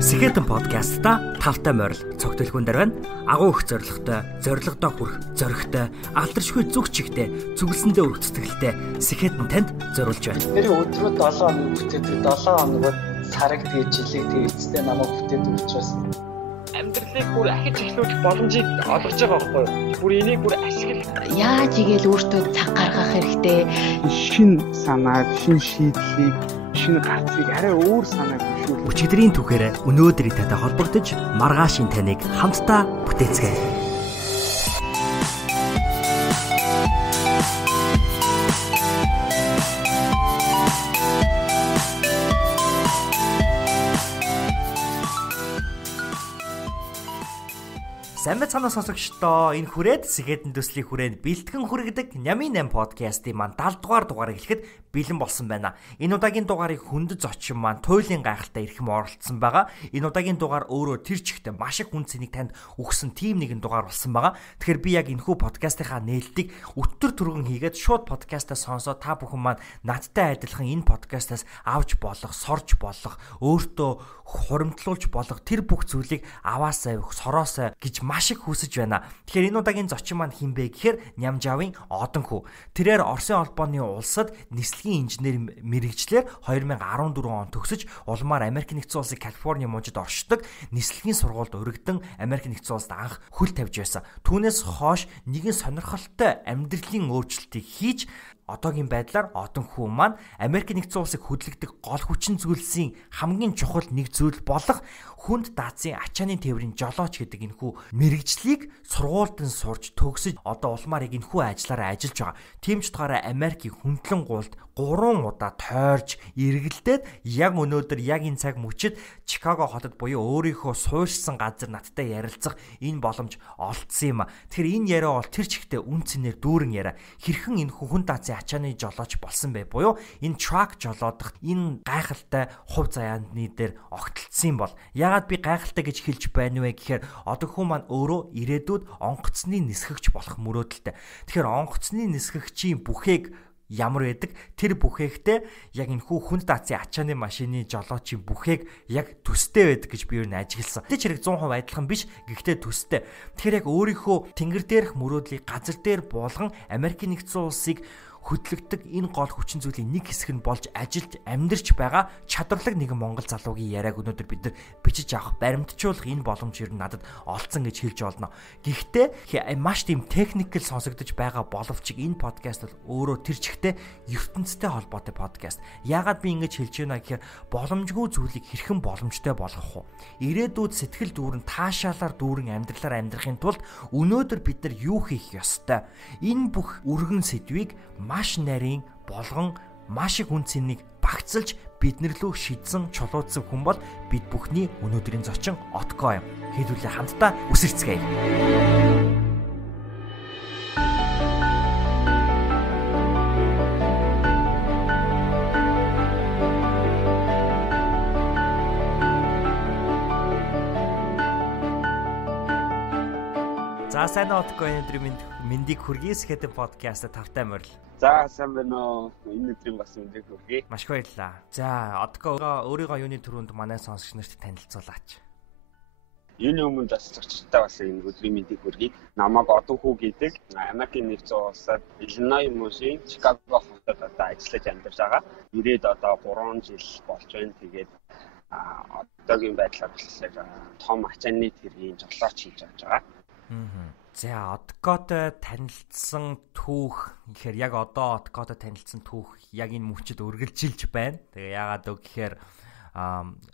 Сэтгэл подкастта тавтай морил цогтөлхүүн дээр байна. Агуу их зоригтой, зоригдоо хүрэх, зоригтой, алдаршгүй зүг чигтэй, зүгэлсэндээ өргөх сэтгэлтэй Сэтгэл танд зориулж байна. Тэр өдрөө 7 хоног бүтээдэг, 7 хоногод сараг тэгээ жилиг тэгээ эцэстээ намайг бүтээдэг учраас амьдралыг бүр ахиж эхлүүлэх боломжийг олгож байгаа байхгүй юу? Бүр энийг бүр ашиглах. Яаж игээл өөртөө цаг гаргах хэрэгтэй. Шин санааг, шин шийдлийг, шин гарцыг арай өөр санааг хөшөөлөх. Өчигдрийн түүхээр өнөөдрийг татай холбогдож маргаашийн таныг хамтдаа бүтээцгээе. Сайн мэцхан сонсогчдоо энэ хүрээд Сэтгэлийн төслийн хүрээнд бэлтгэн хүргэдэг Нямын Наймын подкастын маань 70 дугаар дугаарыг эхлэхэд бэлэн болсон байна. Энэ удаагийн дугаарыг хүнд зочин маань туйлын гайхалтай эрхэм оролцсон байгаа. Энэ удаагийн дугаар өөрөө тэр чигтээ маш их хүн цэнийг танд өгсөн тим нэгэн дугаар болсон байгаа. Тэгэхээр би яг энэхүү подкастынхаа нээлтийг өтөр түргэн хийгээд шууд подкастаа сонсоод та бүхэн маань надтай адилхан энэ подкастаас авч болох, сорж болох, өөртөө хуримтлуулж болох тэр бүх зүйлийг аваасаа, сороосоо гэж маш их хүсэж байна. Тэгэхээр энэ удаагийн зочин маань хин бэ гэхээр Нямжавын Одонхүү. Тэрээр Оросын холбооны улсад Нислэгийн Инженер мэрэгчлэр 2014 он төгсөж улмаар Америк нэгдсэн улсын Калифорни мужид оршдог нислэгийн сургуульд өргөдөн Америк нэгдсэн улсад анх хөл тавьж байсан. Түүнээс хойш нэгэн сонирхолтой амьдралын өөрчлөлтийг хийж одоогийн байдлаар Одонхүү маань Америк нэгдсэн улсыг хөдөлгдөг гол хүчин зүйлсийн хамгийн чухал нэг зүйл болох хүнд даацын ачааны тээврийн жолооч гэдэг энэхүү мэрэгжлийг сургуульд нь сурж төгсөж одоо улмаар яг энэхүү ажиллаараа ажиллаж байгаа. Тийм ч утгаараа Америкийн хөндлөн гуулд 3 удаа тойрж эргэлдээд яг өнөөдөр яг энэ цаг мөчид Чикаго хотод буюу өөрийнхөө суурьшсан газар надтай ярилцах энэ боломж олдсон юм а. Тэгэхээр энэ яриа бол тэр чигтээ үн цэнээр дүүрэн яриа. Хэрхэн энэ хүнд даацын ачааны жолооч болсон бэ буюу энэ трак жолоодох энэ гайхалтай хувь заяаны дээр огтлцсон бол яагаад би гайхалтай гэж хэлж байна вэ гэхээр Одонхүү маань өөрөө ирээдүйд онгоцны нисгэгч болох мөрөөдөлтэй. Тэгэхээр онгоцны нисгэгчийн бүхээг ямар байдаг тэр бүхээгтэй яг энэхүү хүнд даацын ачааны машины жолоочийн бүхээг яг төстэй байдаг гэж би юу н ажигласан. Тэ чирэг 100% адилхан биш гэхдээ төстэй. Тэгэхээр яг өөрийнхөө тэнгэр дээрх мөрөөдлийг газар дээр буулган Америк нэгдсэн улсыг хөдлөгдөг энэ гол хүчин зүйлийн нэг хэсэг нь болж ажилд амьдарч байгаа чадварлаг нэгэн монгол залуугийн яриаг өнөөдөр бид нар бичиж авах, баримтжуулах энэ боломж ер нь надад олцсон гэж хэлж болно. Гэхдээ маш тийм техникэл сонсогдож байгаа боловч энэ подкаст бол өөрөө тэр чигтээ ертөнцтэй холбоотой подкаст. Яагаад би ингэж хэлж байна гэхээр боломжгүй зүйлийг хэрхэн боломжтой болгох вэ? Ирээдүйд сэтгэл дүүрэн таашаалаар дүүрэн амьдралаар амьдрахын тулд өнөөдөр бид нар юу хийх ёстой? Энэ бүх өргөн сэдвийг маш нарийн болгон маш их үн цэнийг багцлж биднэрлүү шидсэн чулуудсан хүн бол бид бүхний өнөөдрийн зочин Одонхүү юм. Хэдүүлээ хамтдаа үсэрцгээе. За сайн Одонхүү өнөөдрийн мэндийг хүргэе. Сэтгэл подкаст тавтай морил. За сайн байна уу. Энэ өдрийн бас мэндийг хүргэе. Маш их баярлалаа. За Одонхүү өөрийнхөө юуны төрөнд манай сонсогч нарт танилцуулаач. Юуны өмнө бас зочдтой бас энэ өдрийн мэндийг хүргэе. Намайг Одонхүү гэдэг Америк нэгдсэн улсад Иллиной мужийн Чикаго хотод одоо ажиллаж амьдарч байгаа. Ирээд одоо 3 жил болж байна. Тэгээд одоогийн байдлаар бас том ачааны тэргийн жолооч хийж байгаа. За Одонхүүтэй танилцсан түүх гэхээр яг одоо Одонхүүтэй танилцсан түүх яг энэ мөчид үргэлжилж байна. Тэгээ яагаад вэ гэхээр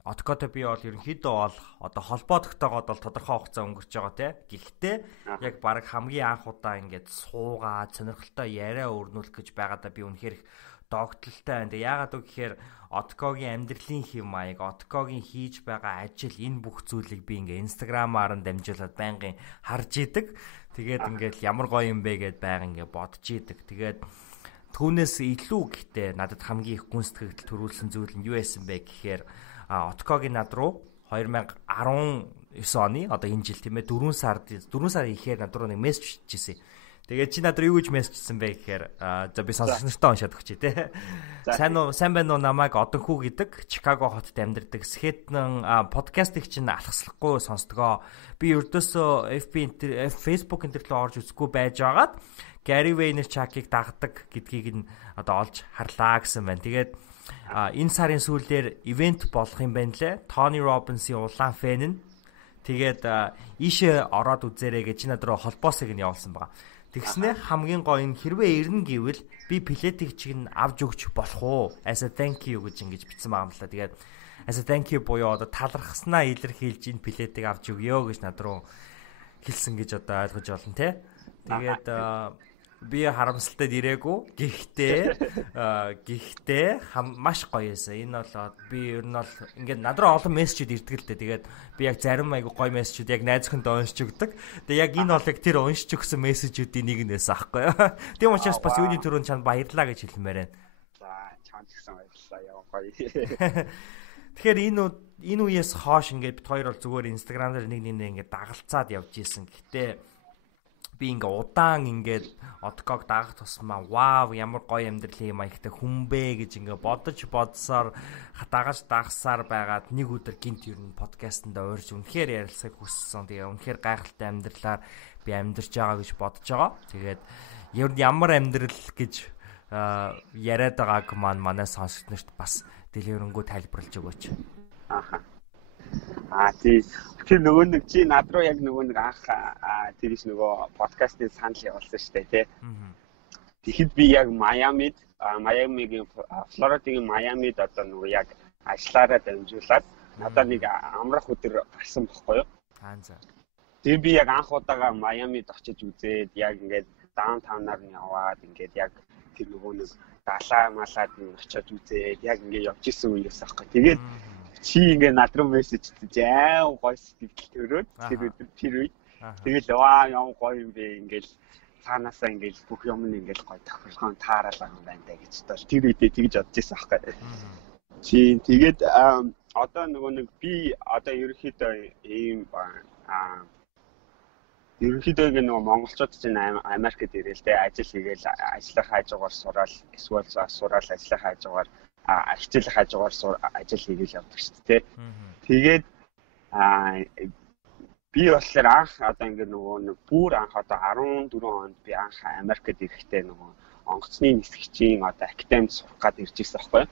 Одонхүүтэй би бол ерөнхийдөө бол одоо холбоо тогтоогоод бол тодорхой хугацаа өнгөрч байгаа тий. Гэхдээ яг баг хамгийн анх удаа ингээд суугаад сонирхолтой яриа өрнүүлэх гэж байгаадаа би үнэхээр догтлолтой байна. Тэгээ яагаад вэ гэхээр Одонхүүгийн амьдралын хэв маяг, Одонхүүгийн хийж байгаа ажил энэ бүх зүйлийг би ингээ инстаграмаар нь дамжуулаад байнгын харж идэг. Тэгээд ингээд ямар гоё юм бэ гэд байнг ингээ бодож идэг. Тэгээд түүнээс илүү гэхдээ надад хамгийн их гүнзгий төрүүлсэн зүйл нь юу байсан бэ гэхээр Одонхүүгийн над руу 2019 оны одоо энэ жил тийм ээ 4 сарын ихээр над руу нэг мессеж бичижсэн. Тэгээд чи надад юу гэж мессежсэн бэ гэхээр за би сонсогч нартай уншаад өгчээ те. Сайн байна уу намайг Одонхүү гэдэг Чикаго хотод амьдардаг Скетэн подкастыг чинь алхаслахгүй сонсдгоо. Би ердөөсөө Facebook энэ төрлөө орж үзэхгүй байж байгаад Gary Vaynerchuk-ыг дагдаг гэдгийг нь одоо олж харлаа гэсэн байна. Тэгээд энэ сарын сүүлээр ивент болох юм байна лээ. Tony Robbins-ийн улаан фэн нь. Тэгээд ийшээ ороод үзээрэй гэж надад руу холбоосыг нь явуулсан байгаа. Тэгснэ хамгийн гоё нь хэрвээ ирнэ гэвэл би билетийг чинь авч өгч болох уу? As a thank you гэж ингэж бичсэн байгаа юм л да. Тэгээд as a thank you буюу одоо талархснаа илэрхийлж энэ билетийг авч өгөө гэж надад руу хэлсэн гэж одоо ойлгож байна те. Тэгээд би харамсалтай ирээгүй. Гэхдээ маш гоё эсэ. Энэ болоод би ер нь бол ингээд надад олон мессежүүд ирдэг л дээ. Тэгээд би яг зарим айгу гоё мессежүүд яг найз охинд уншиж өгдөг. Тэгээд яг энэ бол яг тэр уншиж өгсөн мессежүүдийн нэг нь байсан аахгүй юу. Тийм учраас бас юуны төрөнд чанд баярлаа гэж хэлмээр байна. За чанд гэсэн баярлалаа яа гоё. Тэгэхээр энэ үеэс хойш ингээд бид хоёр бол зүгээр Instagram дээр нэг ингээд дагалцаад явж исэн. Гэхдээ би ингээ удаан ингээд одког дагах тусмаа вау ямар гоё амьдралын маягтай хүмбэ гэж ингээ бодсоор дагаж дагсаар байгаад нэг өдөр гинт ер нь подкастт орж үнэхээр ярилцахыг хүссэн. Тэгээ үнэхээр гайхалтай амьдралаар би амьдарч байгаа гэж бодож байгаа. Тэгээд ер нь ямар амьдрал гэж яриад байгааг манай сонсогч нарт бас дэлгэрэнгүй тайлбарлаж өгөөч. Тэр нөгөө нэг чи над руу яг нөгөө нэг анх тэрс нөгөө подкастын санал явуулсан шүү дээ тий. Тэгэхэд би яг Майамигийн Флоридагийн Майамид одоо нөгөө яг ажиллаараа дамжуулаад надад нэг амрах өдөр гарсан бохгүй юу. Тэгээ би яг анх удаага Майамид очиж үзээд яг ингээд даунтаунаар нь яваад ингээд яг тэр нөгөө нэг далаа малаад нь очиж үзээд яг ингээд явж исэн үеэс аахгүй. Тэгээд чи ингээ над руу мессеж хийж аа гоё сэтгэл төрөөд тэр үед тэгэл ямар гоё юм бэ ингээл цаанаасаа ингээл бүх юм нь ингээл гоё тохиолгон таарал байгаа юм байна даа гэж тал тэр үедээ тэгж бодож байсан аахгүй. Чи тэгээд одоо нөгөө нэг би одоо ерөнхийдөө ийм ерөнхийдөө нөгөө монголчууд чинь Америкт ирээл тэ ажил хийгээл ажлын хажуугаар сураал эсвэл сураал ажлын хажуугаар хичээл хажуугаар ажил хийгээл явдаг шүү дээ. Тэгээд би болохоор анх одоо ингээд нөгөө бүр анх одоо 14 онд би анх Америкт ирэхдээ нөгөө онгоцны нисгчийн одоо академид сурах гад ирж ирсэн байхгүй.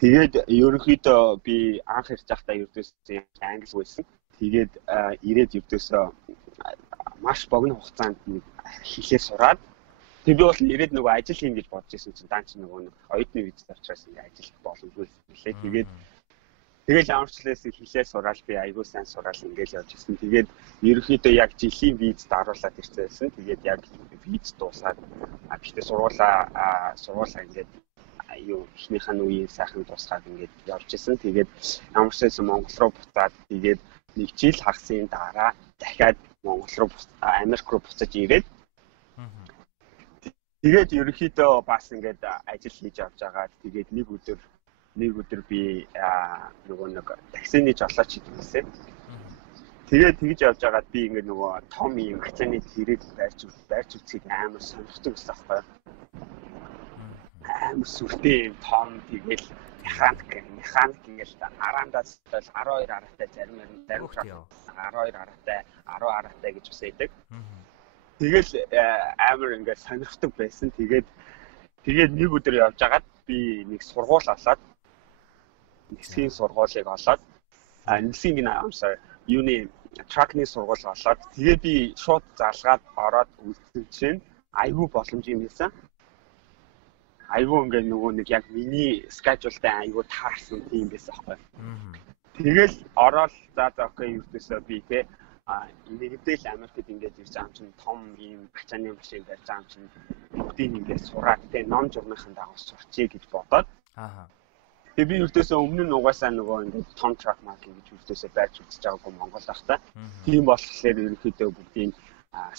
Тэгээд ерөнхийдөө би анх ирж байхдаа ердөөсөө англи байсан. Тэгээд ирээд ердөөсөө маш богино хугацаанд хэлээ сураад тэг би бол ирээд нөгөө ажил хийн гэж бодож байсан чинь даан чи нөгөө оюутны виз авчраас ингээ ажил боломжгүй лээ. Тэгээд ямар ч хэлээс хэлээ сураал би айгүй сайн сураал ингээл явж ирсэн. Тэгээд ерөнхийдөө яг жилийн виз даруулаад ирсэн байсан. Тэгээд яг виз дуусаад гэхдээ сургуулаа ингээд юу ихнийх нь үеийн сайхан дуусгаад ингээд явж ирсэн. Тэгээд ямар ч хэлсэн Монгол руу буцаад тэгээд нэг жил хагасны дараа дахиад Монгол руу Америк руу буцаж ирээд тэгээд ерөнхийдөө бас ингээд ажил хийж явж байгаа. Тэгээд нэг өдөр би нөгөө нэг таксины жолооч хийдгээсээ. Тэгээд тэгж явж байгаад би ингээд нөгөө том юм хацааны тэрэг барьж үзэхэд амар сонирхдаг байсан байхгүй. Амар сүртэй юм том тэгэл механик ингээл араандаас 12 аргатай зарим 12 аргатай 10 аргатай гэж үсэйдэг. Тэгэл амар ингээд сонирхдаг байсан. Тэгээд нэг өдөр явж агаад би нэг сургууль олоод нисгийн сургуулийг олоод нисгийн юуны тракны сургууль олоод тэгээд би шууд залгаад ороод үзсэн чинь айгүй боломж юм байсан. Айгүй ингээд нөгөө нэг яг миний скежултай айгүй таарсан тийм байсан аахгүй. Тэгэл ороод за окей юутэсээ би те нэгдэл Америкт ингээд ирж байгаа юм чинь том ийм ачааны машин барьж байгаа юм чинь бүгдийг ингээд сураад те ном журмынхан дагуу сурчээ гэж бодоод тэгээ би юутэсээ өмнө нь угаасаа нөгөө ингээд том трак маркет гэж юутэсээ барьж үзэж байгаагүй Монгол ахта. Тийм болохоор ерөнхийдөө бүгдийг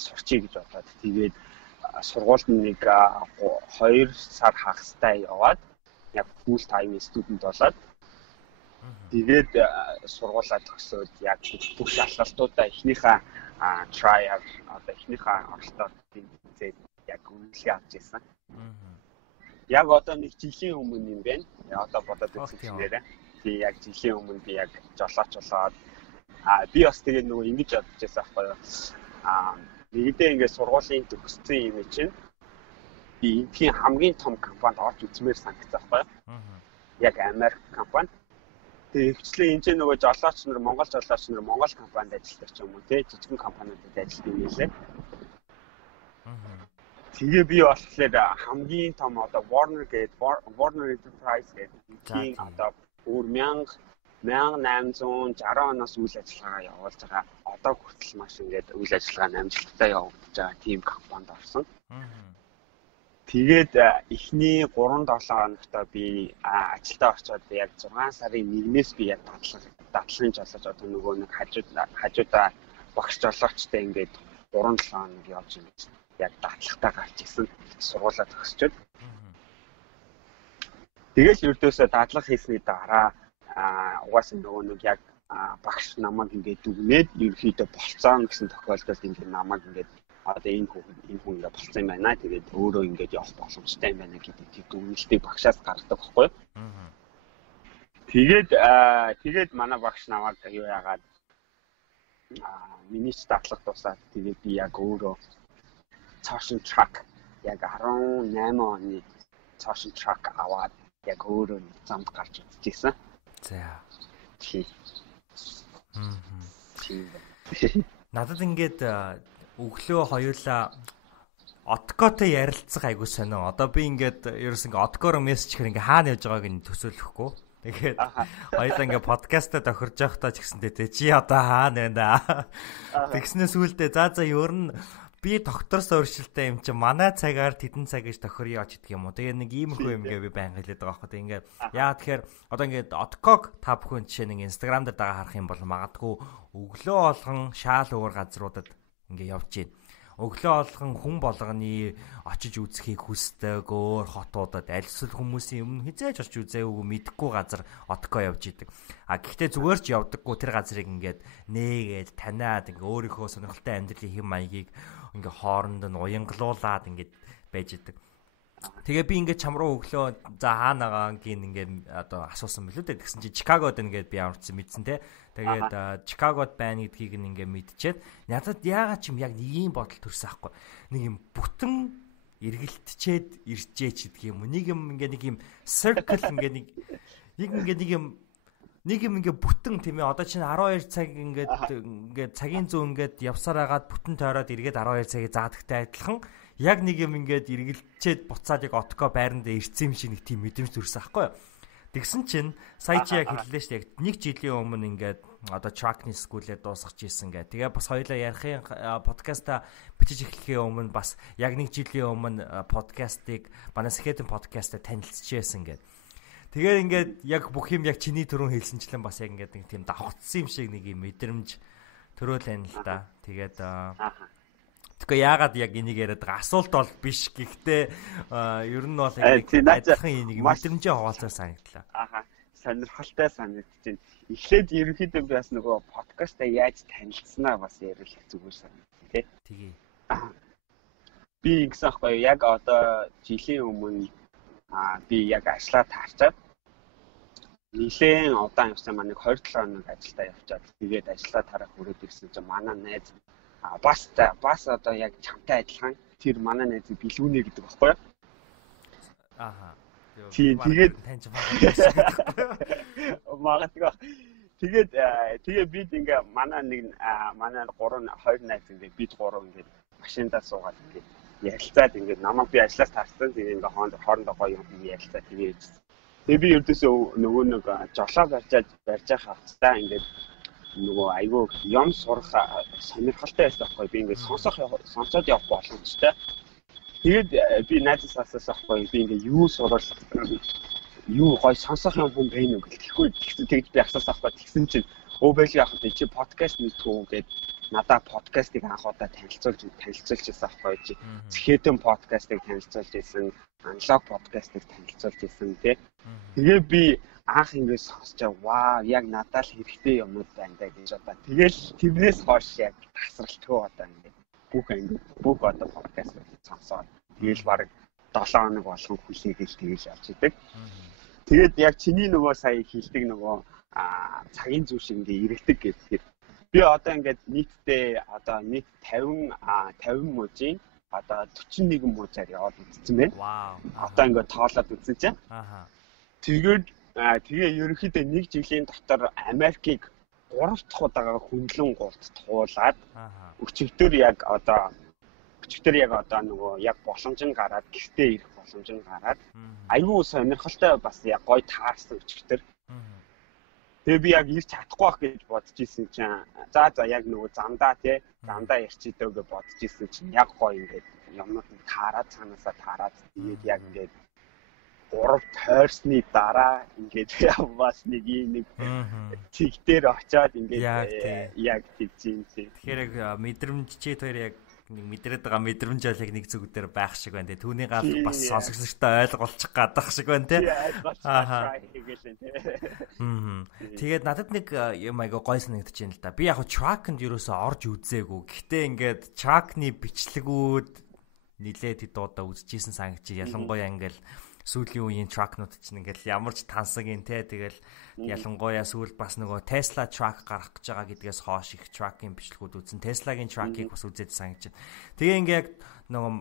сурчээ гэж бодоод тэгээд сургуульд нэг 2 сар хагастай яваад яг full time student болоод Тэгээд сургуулаа төгсөөд яг бүх шалгалтуудаа эхнийхээ trial одоо эхнийхээ оролтоор тэмцээд яг үнэлгээ авч ирсэн. Яг одоо нэг жилийн өмнө юм байна. Одоо бодоод үзсэн нэрээ. Би яг жилийн өмнө би яг жолоочлоод би бас тэгээд нөгөө ингэж бодож байсан байхгүй юу. Нэгдээ ингээд сургуулийн төгссөн юм чинь би энэхийн хамгийн том компанид орж үзмээр санагдсан байхгүй юу. Яг Америк компани. Тэгээ ихчлээ энэ чинь нөгөө жолооч нар Монгол жолооч нар Монгол компанид ажилладаг ч юм уу те жижигхэн компаниудад ажилладаг юм лээ. Тэгээ би болохоор хамгийн том одоо Warner Enterprise гэдэг одоо 1860 оноос үйл ажиллагаа явуулж байгаа. Одоо хүртэл маш ингээд үйл ажиллагаа амжилттай явагдаж байгаа тийм компанид орсон. Тэгээд эхний 3-7 хоногт би ажилдаа орчоод яг 6 сарын 1-ээс би яг дадлагын жолооч одоо нөгөө нэг хажуудаа багш жолоочтой ингээд 3-7 хоног явж ингэж яг датлагтаа гарч ирсэн сургуулаа төгсчөөд. Тэгэл ердөөсөө дадлага хийсний дараа угаасаа нөгөө нэг яг багш намайг ингээд дүгнээд ерөөхдөө болцоон гэсэн тохиолдолд ингээд намайг ингээд одоо энэ хүн ингээд болцсон юм байна. Тэгээд өөрөө ингээд явах боломжтой юм байна гэдэг тийм дүгнэлтийг багшаас гаргадаг байхгүй юу? Тэгээд манай багш намайг юу яагаад миний дадлага тусаад тэгээд би яг өөрөө зочин трак яг 18 оны зочин трак аваад яг өөрөө замд гарч ирсэн. За. Надад ингээд өглөө хоёулаа Откотой ярилцах айгуу сонио. Одоо би ингээд ерөөс ингээд Откоор мессеж хийхээр ингээд хаана явж байгааг нь төсөөлөхгүй. Тэгээд хоёулаа ингээд подкастаа тохирж явахдаа ч гэсэнтэй тэ чи одоо хаана байна. Тэгснээс сүүлдээ за ер нь би докторс өөрчлөлттэй юм чи манай цагаар тэдэн цаг гэж тохирё ч гэдэг юм уу. Тэгээ нэг иймэрхүү юм гээ би байнга хэлээд байгаа байхгүй. Тэгээ ингээд яа тэгэхээр одоо ингээд Отког та бүхэн жишээ нэг Instagram дээр дагаа харах юм бол магадгүй өглөө болгон шаал өөр газруудад ингээд явж гин. Өглөө болгон хүн болгоны очиж үзхийг хүсдэг өөр хотуудад аль эсвэл хүмүүсийн өмнө хизээж очиж үзээгүй мэдхгүй газар Откоо явж идэг. Гэхдээ зүгээр ч явдаггүй тэр газрыг ингээд нээгээд таниад ингээд өөрийнхөө сонирхолтой амьдралын хэм маягийг ингээд хооронд нь уянгалуулад ингээд байж идэг. Тэгээ би ингээд чам руу өглөө за хаанагаа гин ингээд одоо асуусан билүү дээ. Тэгсэн чинь Чикагод ингээд би амарчсан мэдсэн те. Тэгээд Чикагод байна гэдгийг ингээд мэдчихээд надад яагаад ч юм яг нэг юм бодол төрсөн аахгүй. Нэг юм бүтэн эргэлтчээд ирчээч гэдэг юм уу. Нэг юм ингээд нэг юм circle ингээд нэг юм ингээд бүтэн тийм ээ. Одоо чинь 12 цаг ингээд цагийн зүүн ингээд явсаар агаад бүтэн тойроод эргээд 12 цагийг заадагтай адилхан яг нэг юм ингээд эргэлчээд буцаад яг Откоо байранд ирсэн юм шиг нэг тийм мэдрэмж төрсөн аахгүй юу. Тэгсэн чинь сая чи яг хэллээ шүү дээ. Нэг жилийн өмнө ингээд одоо track-ны скуулээ дуусгаж ийсэн гэ. Тэгээ бас хоёулаа ярихын подкаста бичиж эхлэхийн өмнө бас яг нэг жилийн өмнө подкастыг манай Сэхэтэн подкастаа танилцчихсан гэ. Тэгээ ингээд яг бүх юм яг чиний түрүүн хэлсэнчлэн бас яг ингээд нэг тийм давхцсан юм шиг нэг юм мэдрэмж төрөөлэн л да. Тэгээд тэгэхээр яагаад яг энийг яриад байгаа асуулт бол биш. Гэхдээ ер нь бол адилхан энийг мэдрэмжээ хуваалцаар санагдлаа. Сонирхолтой санагдчихэв. Эхлээд ерөнхийдөө би бас нөгөө подкастаа яаж танилцсанаа бас ярил зүгээр санагдав тий. Тэгээ. Би ингэсэн аахгүй яг одоо жилийн өмнө би яг ажиллаа таарчаад нэлээд удаан явсан маань 27 хоног ажилдаа явчаад тэгээд ажиллаа тарах хүрээд ирсэн чинь манай найз бас одоо яг чамтай адилхан тэр манай найзыг бэлгүүнэ гэдэг баггүй юу? Тэгээд таньж магадгүй. Тэгээд бид ингээ манай 2 найз ингээ бид 3 ингээ машиндаа суугаад ингээ ярилцаад ингээ намайг би ажиллаас таарсан. Тэгээд ингээ хоорондоо гоё юм ярилцаад тэгээд би ердөөсөө нөгөө нэг жолоо барьж явах хэвээр ингээ нөгөө айгүй юм сурах сонирхолтой байсан байхгүй би ингээд сонсоод явах боломжтой. Тэгээд би найзаас асуусан байхгүй би ингээд юу сурвал юу гоё сонсох юм хүн байна уу гэхгүй тэгж би асуусан байхгүй тэгсэн чинь байлгүй яах вэ чи подкаст мэдхүү гэд надаа подкастыг анх удаа танилцуулж ирсэн байхгүй чи Сэхэтэн подкастыг танилцуулж ирсэн аналог подкастыг танилцуулж ирсэн тий. Тэгээ би анх ингэ сонсчаа вау яг надад л хэрэгтэй юмуд байна даа гэж одоо тэгэл тэрнээс хойш яг тасралтгүй одоо ингэ бүх одоо подкаст сонсоод тэгэл баг 7 хоног болгон хүлээгээл тэгэл явж идэг. Тэгээд яг чиний нөгөө сая хэлдэг нөгөө цагийн зүй шиг ингээ ирэлдэг гэхээр би одоо ингээд нийтдээ одоо нийт 50 мужийн одоо 41 мужаар яваад үзсэн байна. Вау. Одоо ингээд тоолоод үзсэн чинь. Тэгээ ерөнхийдөө нэг жилийн дотор Америкийг 3 дахь удаага хөндлөн гуулаад өчигдөр яг одоо нөгөө яг боломж нь гараад гэртээ ирэх боломж нь гараад аюу сонирхолтой бас яг гоё таарсан өчигдөр. Тэгээ би яг ирч чадахгүй байх гэж бодож исэн чинь за яг нөгөө замдаа ярьчихдээ гэж бодож исэн чинь яг гоё ингээд юмнууд нь цаанаасаа таараад тэгээд яг ингээд 3 тойрсны дараа ингээд бас нэг чиг дээр очиод ингээд яг тэгжин. Тэгэхээр яг мэдрэмж чи хоёр яг нэг мэдрээд байгаа мэдрэмж алиг нэг зүг дээр байх шиг байна. Түүний гал бас сонсогчтой ойлгуулчих гадах шиг байна те. Тэгээд надад нэг юм айгаа гой санагдаж байна л да. Би яг track-нд ерөөсөө орж үзээгүй. Гэхдээ ингээд track-ны бичлэгүүд нилээд хэд удаа үзчихсэн санагч ялангуяа ингээл сүүлийн үеийн track-нууд чинь ингээл ямарч тансагин те. Тэгэл ялангуяа сүүл бас нөгөө Tesla track гарах гэж байгаа гэдгээс хойш их track-ийн бичлэгүүд үзсэн. Tesla-гийн track-ийг бас үзээд санагч. Тэгээ ингээд нөгөө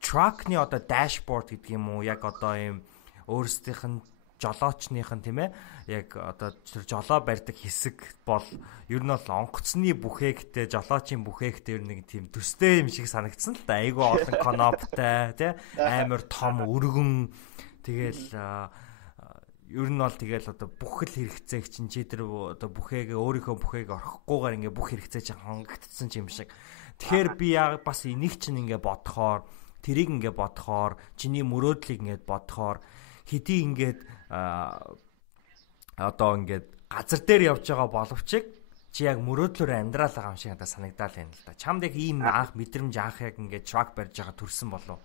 track-ны одоо dashboard гэдэг юм уу? Яг одоо ийм өөрсдийнх нь жолоочныхын тийм ээ яг одоо жолоо барьдаг хэсэг бол ер нь бол онгоцны бүхээгтэй жолоочийн бүхээгтэй ер нэг тийм төстэй юм шиг санагдсан л да. Айгу олон коноптай тий амар том өргөн тэгэл ер нь бол тэгэл одоо бүх л хэрэгцээг чинь чи тэр одоо бүхээгээ өөрийнхөө бүхээг орохгүйгээр ингээ бүх хэрэгцээ чинь хангагдсан юм шиг. Тэгэхээр би яг бас энийг чинь ингээ бодохоор тэрийг ингээ бодохоор чиний мөрөөдлийг ингээ бодохоор хэдий ингээд одоо ингээд газар дээр явж байгаа боловч чи яг мөрөөдлөөр амьдрал байгаа юм шиг надад санагдал байна л да. Чамд яг ийм анх мэдрэмж анх яг ингээд track барьж байгаа төрсөн болов?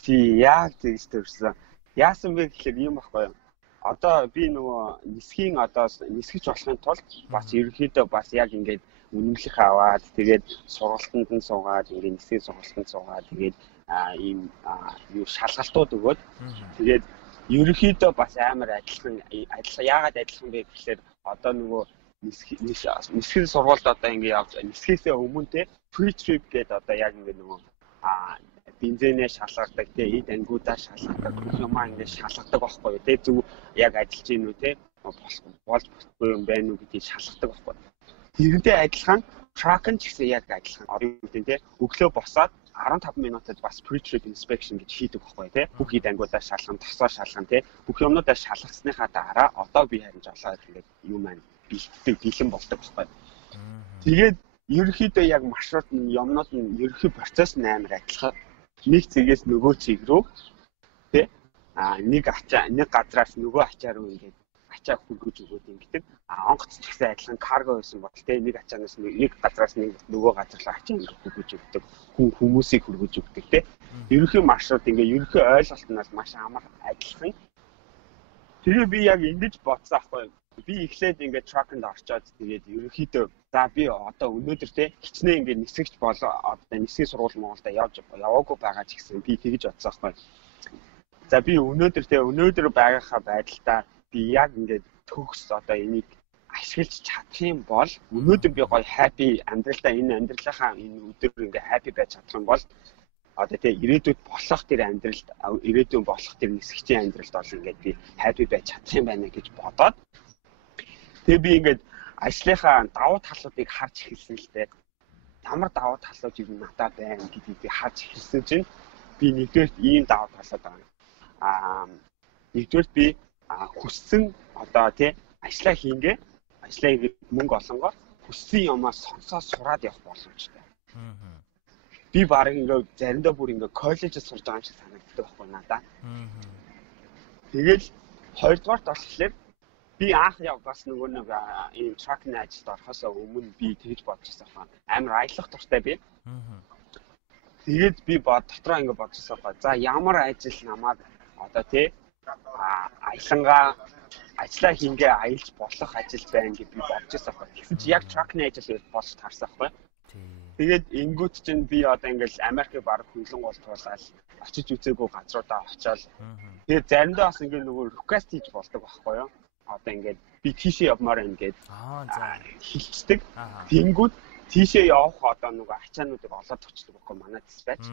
Чи яг тэгж төрсөн. Яасан бэ гэхээр ийм байхгүй юу? Одоо би нөгөө нисгэж болохын тулд бас ерөнхийдөө бас яг ингээд үнэмлэх аваад тэгээд сургалтанд нь суугаад ингээд нисгийн сургалтанд суугаад тэгээд ийм шалгалтууд өгөөд тэгээд ерөнхийдөө бас амар адилхан яагаад адилхан бэ гэхээр одоо нөгөө нисгийн сургуульд одоо ингэ явж нисгээсээ өмнө те free trip гэдэг одоо яг ингэ нөгөө бензинээ шалгадаг те эд ангиудаа шалгадаг юмаа ингэ шалгадаг байхгүй юу те зөв яг ажиллаж гин үү те болж болохгүй юм байна уу гэдгийг шалгадаг байхгүй. Тэрнтэй адилхан track нь ч гэсэн яг адилхан орон үеийн те өглөө босоод 15 минутад бас pre-trip inspection гэж хийдэг байхгүй тий. Бүх хэд ангиудаа шалган, тосоор шалган тий. Бүх юмнуудаа шалгасныхаа дараа одоо би харин жолоод ингээд юм маань бэлэн болдог байхгүй. Тэгээд ерөнхийдөө яг маршрут нь юмнууд нь ерөнхий процесс нь амар адилхан. Нэг цэгээс нөгөө цэг рүү тий. Нэг газраас нөгөө ачаар руу ингээд ачаа хүргэж өгөөд ингэдэг. Онгоц ч гэсэн адилхан карго байсан бол тий нэг ачаанаас нэг газраас нөгөө газар руу ачаа хүргэж өгдөг. Хүмүүсийг хүргэж өгдөг тий. Ерөнхий маршрут ингээ ерөнхий ойлголтноос маш амар адилхан. Тэгээ би яг ингэж бодсон аахгүй. Би эхлээд ингээ track-нд орчоод тэгээд ерөнхийдөө за би одоо өнөөдөр тий хичнээн ингээ нисгэж одоо нисгийн сургууль Монголда яваагүй байгаа ч гэсэн би тэгж бодсон аахгүй. За би өнөөдөр байгааха байдалтай би яг ингээд төгс одоо энийг ашиглаж чадах юм бол өнөөдөр би гоё happy амьдралдаа энэ амьдралынхаа энэ өдөр ингээ happy байж чадах юм бол одоо тий ирээдүйд болох тэр амьдралд ирээдүйн болох тэр нисгчийн амьдралд бол ингээд би happy байж чадах юм байна гэж бодоод тэгээ би ингээд ажлынхаа давуу талуудыг харж эхэлсэн л дээ. Ямар давуу талууд юу надад байна гэдгийг би харж эхэлсэн чинь би нэгдүгээр ийм давуу талууд байгаа. Нэгдүгээр би хүссэн одоо тий ажлаа хийнгээ ажлаа хийгээд мөнгө олонгоо хүссэн юмаа сонсоод сураад явах боломжтой. Би баг ингээ заримдаа бүр ингээ коллежид сурж байгаа юм шиг санагддаг байхгүй надаа. Тэгэл хоёрдугаарт болохоор би анх яв бас нөгөө нэг ийм track-ны ажилд орохоос өмнө би тэгж бодож байсан байна. Амар аялах дуртай би. Тэгээд би дотроо ингээ бодож байсан байна. За ямар ажил намайг одоо тий аялангаа ажлаа хийнгээ аялж болох ажил байна гэж би бодож байсан байхгүй. Тэгсэн чи яг тракны ажил болж таарсан байхгүй. Тэгээд ингүүт чинь би одоо ингээл Америкийг баг хөндлөн голтуулаад очиж үзээгүй газруудаа очиод тэгээд заримдаа бас ингээ нөгөө реквест хийж болдог байхгүй юу. Одоо ингээд би тийшээ явмаар байна гэд хэлцдэг. Тэнгүүд тийшээ явах одоо нөгөө ачаануудыг олоод очдог байхгүй манай диспатч.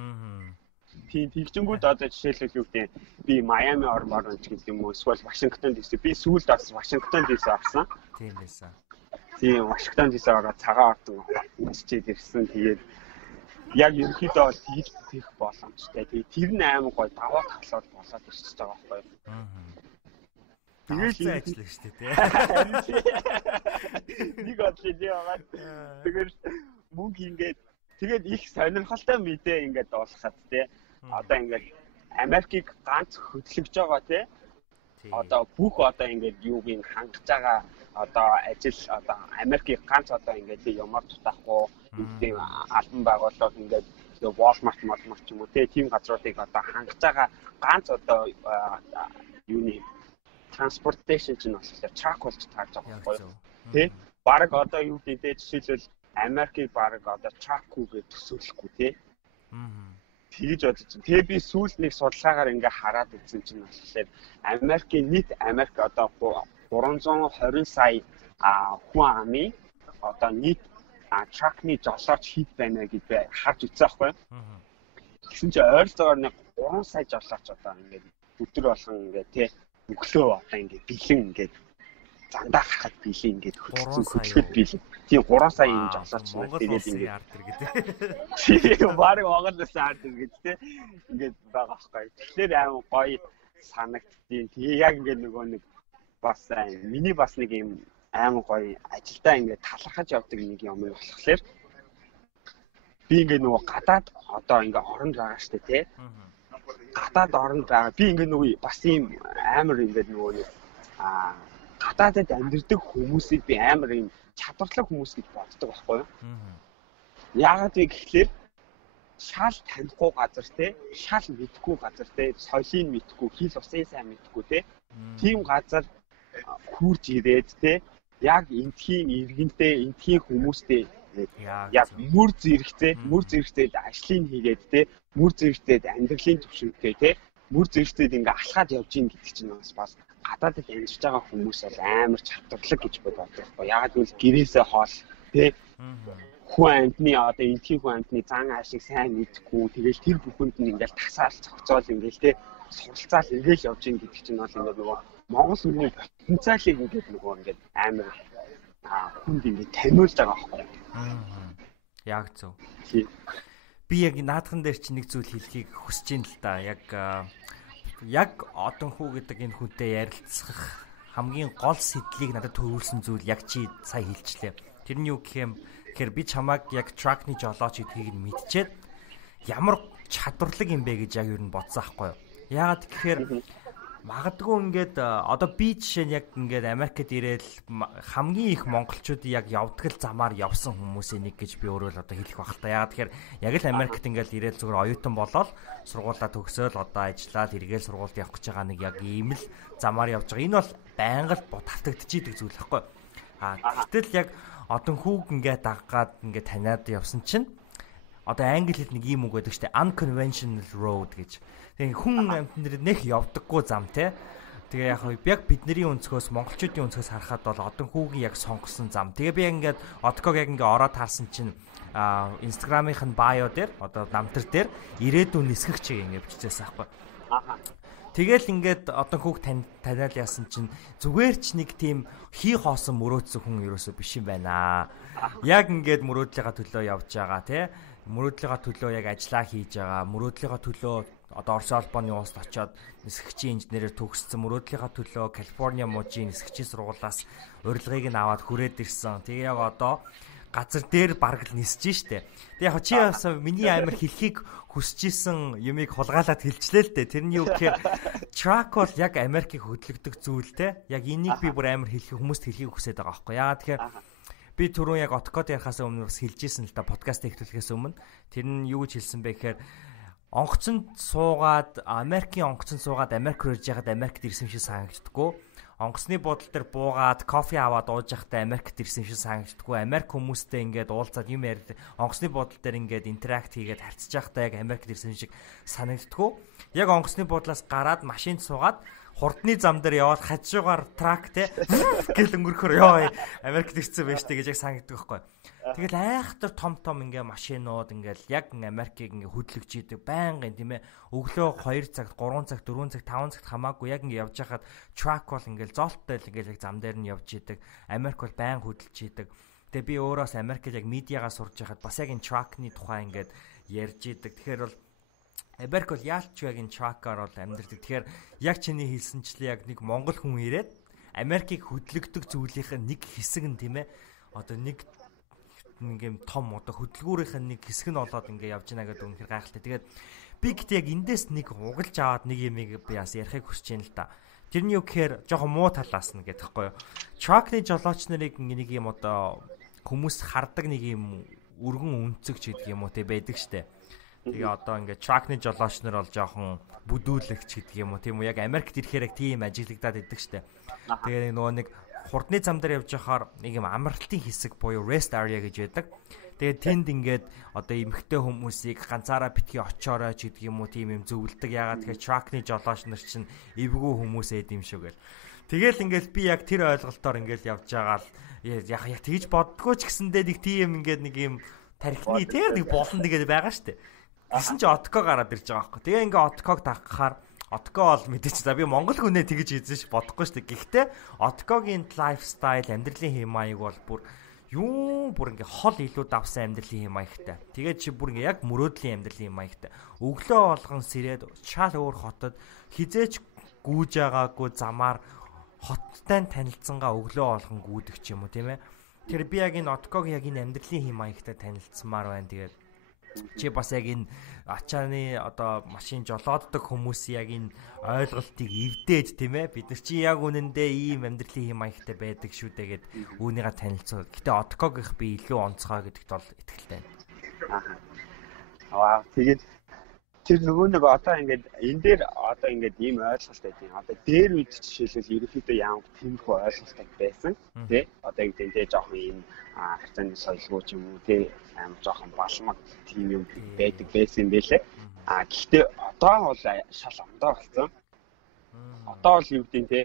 Тийм тэгжингүүд одоо жишээлбэл юу гэдэг би Майами ормоор ч гэдэг юм уу эсвэл Вашингтон DC би сүүлд бас Вашингтон DC авсан. Тийм байсан. Тийм Вашингтон DC ороод цагаан ордон очиж ирсэн. Тэгээд яг ерөнхийдөө бол тийж бүтээх боломжтой. Тэгээд тэр нь аймаг гой даваа таглаад болоод ирчихэж байгаа байхгүй юу. Тэгээд ажиллах шүү дээ. Нэг одлоо яваад тэгээд мөнгө ингээд тэгээд их сонирхолтой мэдээ ингээд дуулахад тий. Одоо ингээд Америкийг ганц хөдөлгөж байгаа тий. Одоо бүх одоо ингээд юуг ин хангаж байгаа одоо ажил одоо Америкийг ганц одоо ингээд ямар тутахгүй тийм албан байгууллага ингээд Walmart ч юм уу тийм газруудыг одоо хангаж байгаа ганц одоо юуны transportation чинь болохоор truck болж таарж байгаа байхгүй юу тий. Бараг одоо юу гэдэг жишээлбэл Америкийг бараг одоо truck-гүй төсөөлөхгүй тий. Тэгж бодож чинь. Тэгээ би сүүлд нэг судалгаагаар ингээ хараад үзсэн чинь болохоор Америкийн нийт Америк одоо 320 сая хүн амын одоо нийт truck-ны жолооч хэд байна гэдээ харж үзсэн байхгүй юу. Тэгсэн чинь ойролцоогоор нэг 3 сая жолооч одоо ингээ өдөр болгон ингээ тий өглөө одоо ингээ бэлэн ингээ зандаа хахад бэлэн ингээ хөдөлгөд бэлэн. Тийм 3 сая юм жолооч байна. Тэгээд ингээ ардэр гэдэг. Тийм баг Монголоос ардэр гэдэг тий. Ингээд байгаа байхгүй. Тэгэхээр аим гоё санагдтiin. Тэгээ яг ингээ нөгөө нэг бас миний бас нэг юм аим гоё ажилдаа ингээ талархаж явдаг нэг юм болохоор би ингээ нөгөө гадаад одоо ингээ оронд байгаа штэ тий. Гадаад оронд байгаа. Би ингээ нөгөө бас ийм амар ингээ нөгөө нэг гадаадд амьдардаг хүмүүсийг би амар ийм чадварлаг хүмүүс гэж боддог байхгүй юу? Яагаад вэ гэхлээр шал танихгүй газар те, шал мэдхгүй газар те, соёлыг мэдхгүй, хэл усын сайн мэдхгүй те. Тийм газар хурж ирээд те, яг энтхийн иргэнтэй, энтхийн хүмүүстэй яг мөр зэрэгцээд ажлыг хийгээд те, мөр зэрэгцээд амьдралын төвшөнтэй те, мөр зэрэгцээд ингээ алхаад явж ийн гэдэг чинь бас гадаадд амьдарч байгаа хүмүүс бол амар чадварлаг гэж боддог байхгүй. Яг л гэрээсээ хоол тий хүн амьтны одоо энтхийн хүн амьтны зан аашиг сайн мэдхгүй тэгэл тэр бүхэнд нь ингээл тасаал цогцоол ингээл тий суралцаал ингээл явж ийн гэдэг чинь бол ингээд нөгөө Монгол хүний потенциалыг ингээд амар хүнд ингээд таниулж байгаа байхгүй. Яг зөв. Би яг наадхан дээр чи нэг зүйл хэлхийг хүсэж ин л да. Яг Одонхүү гэдэг энэ хүнтэй ярилцах хамгийн гол сэтлийг надад төрүүлсэн зүйл яг чи сая хэлчлээ. Тэр нь юу гэхээр би чамайг яг тракны жолооч гэдгийг нь мэдчихэд ямар чадварлаг юм бэ гэж яг юу н бодсон аахгүй юу. Яагаад гэхээр магадгүй ингээд одоо би жишээ нь яг ингээд Америкт ирээл хамгийн их монголчууд яг явдгал замаар явсан хүмүүсийн нэг гэж би өөрөө л одоо хэлэх байх л та. Яагаад тэгэхээр яг л Америкт ингээд ирээл зүгээр оюутан болоод сургуулаа төгсөөл одоо ажиллаад эргээл сургуульд явах гэж байгаа нэг яг ийм л замаар явж байгаа. Энэ бол байнга л тавтагдчихийдэг зүйл байхгүй. Гэтэл яг Одонхүүг ингээд даггаад ингээд таниад явсан чинь одоо англи хэлд нэг ийм үг байдаг шүү дээ. Unconventional road гэж. Тэгээ хүн амьтнэр нэх явдаггүй зам те. Тэгээ яг бидний өнцгөөс монголчуудын өнцгөөс харахад бол Одонхүүгийн яг сонгосон зам. Тэгээ би ингээд Одког яг ингээд ороод харсан чинь Instagram-ийнх нь bio дээр одоо намтар дээр ирээдүйн нисгэгч ингээд бичижсэн аахгүй. Тэгэл ингээд Одонхүүг таниал яасан чинь зүгээр ч нэг тийм хий хоосон мөрөөдсөн хүн ерөөсөө биш юм байна. Яг ингээд мөрөөдлийнхаа төлөө явж байгаа те. Мөрөөдлийнхаа төлөө яг ажиллаа хийж байгаа. Мөрөөдлийнхаа төлөө одоо Орос улбаны уст очоод нисгэгчийн инженерээр төгссөн. Мөрөөдлийнхаа төлөө Калифорни мужийн нисгэгчийн сургуулиас урилгыг нь аваад хүрээд ирсэн. Тэгээ яг одоо газар дээр бараг л нисэж штэ. Тэгээ яг чи бас миний амир хэлхийг хүсэж исэн юмыг хулгайлаад хэлчлээ л дээ. Тэрний юу гэхээр track бол яг Америкийг хөдөлгдөг зүйл те. Яг энийг би бүр амир хүмүүст хэлхийг хүсээд байгаа байхгүй. Яагаад тэгэхээр би түрүүн яг Откод ярихаас өмнө бас хэлж исэн л да подкаст эхлүүлэхээс өмнө. Тэр нь юу гэж хэлсэн бэ гэхээр онгоцонд суугаад Америкийн онгоцонд суугаад Америк руу ирж яхад Америкт ирсэн шиг санагддаггүй. онгоцны буудлын дээр буугаад кофе аваад ууж байхдаа Америкт ирсэн шиг санагддаггүй. Америк хүмүүстэй ингээд уулзаад юм яриад онгоцны буудлын дээр ингээд интеракт хийгээд харьцаж байхдаа яг Америкт ирсэн шиг санагддаггүй. Яг онгоцны буудлаас гараад машинд суугаад хурдны зам дээр яваад хажуугаар трак те гэл өнгөрөхөр ёо Америкт ирсэн байж тээ гэж яг санагддаг байхгүй. Тэгэл айхтар том ингээ машинууд ингээл яг Америкийг ингээ хөдлөгж идэг байнгын тийм ээ. Өглөө 2 цагт 3 цагт 4 цагт 5 цагт хамаагүй яг ингээ явж хахад трак бол ингээл золттой л ингээл яг зам дээр нь явж идэг. Америк бол байн хөдөлж идэг. Тэгээ би өөрөөс Америкийг яг медиагаа сурж хахад бас яг энэ тракны тухай ингээд ярьж идэг. Тэгэхээр бол Америк бол яалч яг энэ тракаар бол амьдэрдэг. Тэгэхээр яг чиний хэлсэнчлээ яг нэг монгол хүн ирээд Америкийг хөдлөгдөг зүйлийнх нь нэг хэсэг нь тийм ээ. Одоо нэг юм том одоо хөдөлгүүрийнх нь нэг хэсэг нь болоод ингээ явж байна гэдэг үнэхээр гайхалтай. Тэгээд би гэхдээ яг эндээс нэг угалж аваад нэг юмыг би бас ярихыг хүсэж байна л да. Тэрний юу гэхээр жоохон муу талаас нь гэдэг хэвгүй юу. Тракны жолооч нарыг нэг юм одоо хүмүүс хардаг нэг юм өргөн үнцэг ч гэдэг юм уу те байдаг штэ. Тэгээ одоо ингээ тракны жолооч нар бол жоохон бүдүүлэгч гэдэг юм уу тийм үү. Яг Америкт ирэхээр яг тийм ажиглагдаад идэг штэ. Тэгээ нөгөө нэг хурдны зам дээр явж байхаар нэг юм амралтын хэсэг буюу rest area гэж байдаг. Тэгээд тэнд ингээд одоо эмхтэй хүмүүсийг ганцаараа битгий очоорой ч гэдэг юм уу тийм юм зөвлөдөг. Ягаад тэгэхээр тракны жолооч нар чинь эвгүй хүмүүс эд юм шүү гэл. Тэгэл ингээд би яг тэр ойлголтоор ингээд явж байгаа л яг тэгж боддгоо ч гэсэндээ нэг тийм ингээд нэг юм тархины тэр нэг болон тэгээд байгаа штэ. Гэсэн чи отко гараад ирж байгаа байхгүй. Тэгээ ингээд отког дагахаар Отко бол мэдээч за би монгол хүнээ тэгж эзэж бодохгүй шүү дээ. Гэхдээ Откогийн лайфстайл амьдралын хэм маяг бол бүр ингээ хол илүү давсан амьдралын хэм маягтай. Тэгээд чи бүр ингээ яг мөрөөдлийн амьдралын хэм маягтай. Өглөө болгон сэрээд шал өөр хотод хизээч гүүж байгаагүй замаар хоттой танилцсангаа өглөө болгон гүйдэг ч юм уу тийм ээ. Тэр би яг энэ Отког яг энэ амьдралын хэм маягтай танилцсамаар байна. Тэгээд чи бас яг энэ ачааны одоо машин жолооддаг хүмүүс яг энэ ойлголтыг эвдээд тийм ээ бид нар чи яг үнэндээ ийм амьдралын хэм маягтай байдаг шүү дээ гэд үүнийгээ танилцуулдаг. Гэтэ Откогийнх би илүү онцгой гэдэгт бол итгэлтэй байна. Аа тэгээд тэр нөгөө нэг одоо ингээд энэ дээр одоо ингээд ийм ойлголт байдیں۔ Одоо дээр үед жишээлбэл ерөнхийдөө ямар тиймэрхүү ойлголт байсан тий. Одоо ингээд энэ жоохон ийм харьцааны соёлгүй ч юм уу тий амар жоохон балмаг тийм юм байдаг байсан юм байлээ. Гэхдээ одоо бол шал ондоо болсон. Одоо бол юу гэдэг те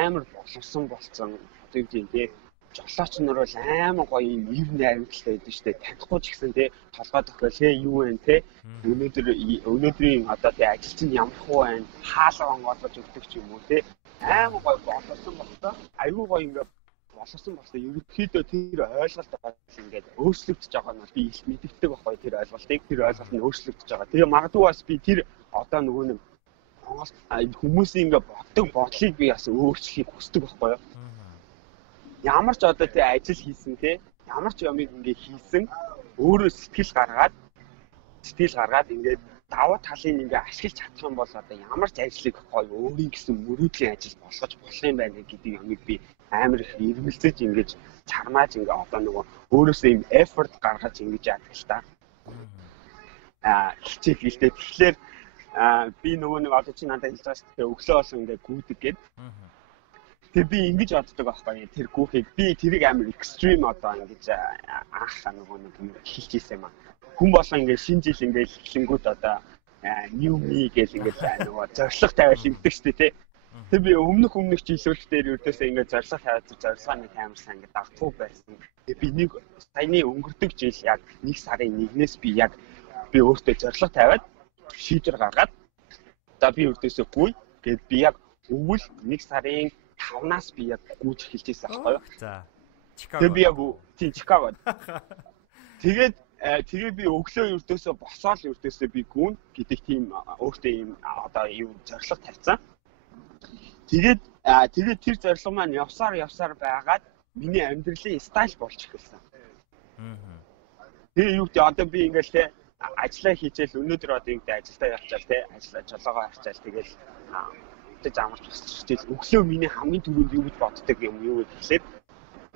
амар боловсон болсон. Одоо юу гэдэг те жолооч нар бол амар гоё юм ив найрамдалтай байдаг шүү дээ. Танихгүй ч гэсэн те толгой тохиол юу вэ те өнөөдрийн одоо те ажилчин ямар хуу байна хаалга онгоолгож өгдөг ч юм уу те амар гоё боловсон болсон. Аюу гоё ингээд боловсон болсон. Ерөнхийдөө тэр ойлголт ингээд өөрчлөгдөж байгаа нь би их мэддэг байхгүй тэр ойлголтыг. Тэр ойлголт нь өөрчлөгдөж байгаа. Тэгээ магадгүй бас би тэр одоо нөгөө нэг хүмүүсийн ингээд боддог бодлыг би бас өөрчлөхийг хүсдэг байхгүй юу? Ямар ч одоо тий ажил хийсэн тий ямар ч юмыг ингээд хийсэн өөрөө сэтгэл гаргаад ингээд давуу талыг ингээд ашиглаж чадах юм бол одоо ямар ч ажлыг гоё өөрийн гэсэн мөрөөдлийн ажил болгож болох юм байна гэдэг юмыг би амар их ирмэлцэж ингэж чармааж ингээ одоо нөгөө өөрөөсөө юм effort гаргаж ингэж яадаг л та. Хичээл гэлтэй. Тэгэхээр би нөгөө нэг одоо чи надад хэлж байгаа шүү дээ өглөө болсон ингээ гүйдэг гэд. Тэгээ би ингэж боддог байхгүй тэр гүүхийг би тэрийг амар extreme одоо ингэж анх нөгөө нэг хэлж ийсэн юм аа. Хүн болон ингээ шинэ жил ингээ эхлэнгүүт одоо new me гэж ингээ нөгөө зорилго тавиал юмдэг шүү дээ тий. Тэг би өмнөх жилүүх дээр ердөөсөө ингээд зорилго тавиад зорилгоо нэг амар сайн ингээд дагтуу байсан. Тэг би нэг саяны өнгөрдөг жил яг 1 сарын 1-ээс би өөртөө зорилго тавиад шийдвэр гаргаад за би ердөөсөө гуй гэд би яг өвөл 1 сарын 5-наас би яг гүйж эхэлж байсан аахгүй юу. За. Тэг би яг Чикагод. Тэгээд би өглөө ердөөсөө босоод ердөөсөө би гүн гэдэг тийм өөртөө юм одоо юу зорилго тавьсан. Тэгээд тэр зорилго маань явсаар байгаад миний амьдралын стайл болж эхэлсэн. Тэгээ юу гэдэг одоо би ингээл те ажиллаа хийчихэл өнөөдөр одоо юу гэдэг ажилдаа явчихал те ажиллаа жолоогоо харчаал тэгэл амарч босчихжээ. Өглөө миний хамгийн түрүүнд юу гэж боддог юм юу гэхлээр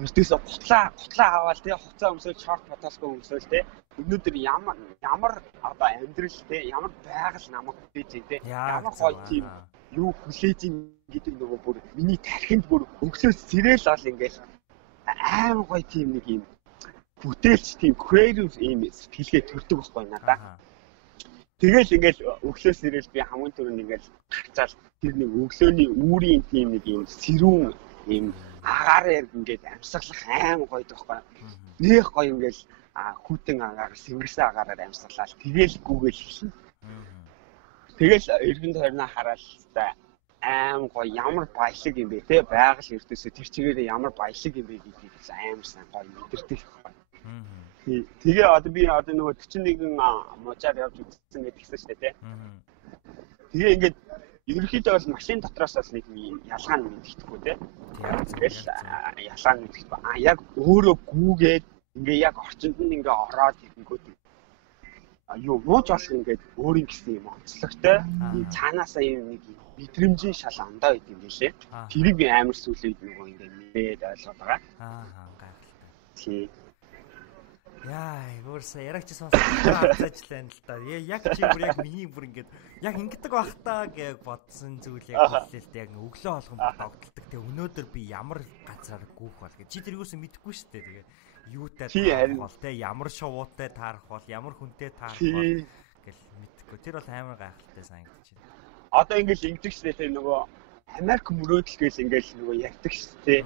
Өртөөсөө гутлаа аваад тий хуцаа өмсөөл шорт потоско өмсөөл тий өнөөдөр ямар одоо амьдрал тий ямар байгаль намайг хүлээж тий ямар гоё тийм юу хүлээж ин гэдэг нөгөө бүр миний тархинд бүр өглөөс сэрэл ол ингээл аим гоё тийм нэг юм бүтээлч тийм creative юм сэтгэлгээ төрдөг байхгүй надаа. Тэгэл ингээл өглөөс сэрэл би хамгийн түрүүнд ингээл гарцаал тэр нэг өглөөний үүрийн тийм нэг юм сэрүүн юм агаараар ингээд амьсгалах аим гоё тоххой. Нэх гоё ингээл хүүтэн агаараар сэнгэрсэн агаараар амьсгалаад тэгэл гүгэл хэлнэ. Тэгэл эргэн тойрноо хараад та аим гоё ямар баялаг юм бэ те байгаль өртөөсөө тэр чигээр ямар баялаг юм бэ гэдгийг аим сайн гоё мэдэрдэг тоххой. Тэгээ одоо би одоо нөгөө 41 мужаар явж үзсэн гэдгийгсэн шүү дээ те. Тэгээ ингээд ерөнхийдөө бол машин дотроос бол нэг ялгаа нь мэддэхгүй те. Тэгэл ялгаа нь мэддэхгүй. Яг өөрөө гүүгээд ингээ яг орчинд нь ингээ ороод ирэнгүүт юу нууж болох ингээд өөрийн гэсэн юм онцлогтой. Цаанаасаа юм нэг мэдрэмжийн шал ондоо идэв юм билээ. Тэрийг би амар сүлээд нөгөө ингээ мэдээд ойлгоод байгаа. Тий. Яа, өөрсөө ярагч сонсоод ажиллаа л да. Яг чи бүр яг миний бүр ингээд яг ингэдэг байх таа гэж бодсон зүйл яг хэллээ. Яг өглөө болгон догдолдог. Тэгээ өнөөдөр би ямар газараар гүүх бол гэж. Чи тэр юусэн мэдэхгүй шүү дээ. Тэгээ юутай таарах бол те ямар шувуутай таарах бол ямар хүнтэй таарах бол гэл мэдэхгүй. Тэр бол амар гайхалтай санагдаж байна. Одоо ингээл ингэдэг шүү дээ. Нөгөө Америк мөрөөдөл гэл ингээл нөгөө ярьдаг шүү дээ.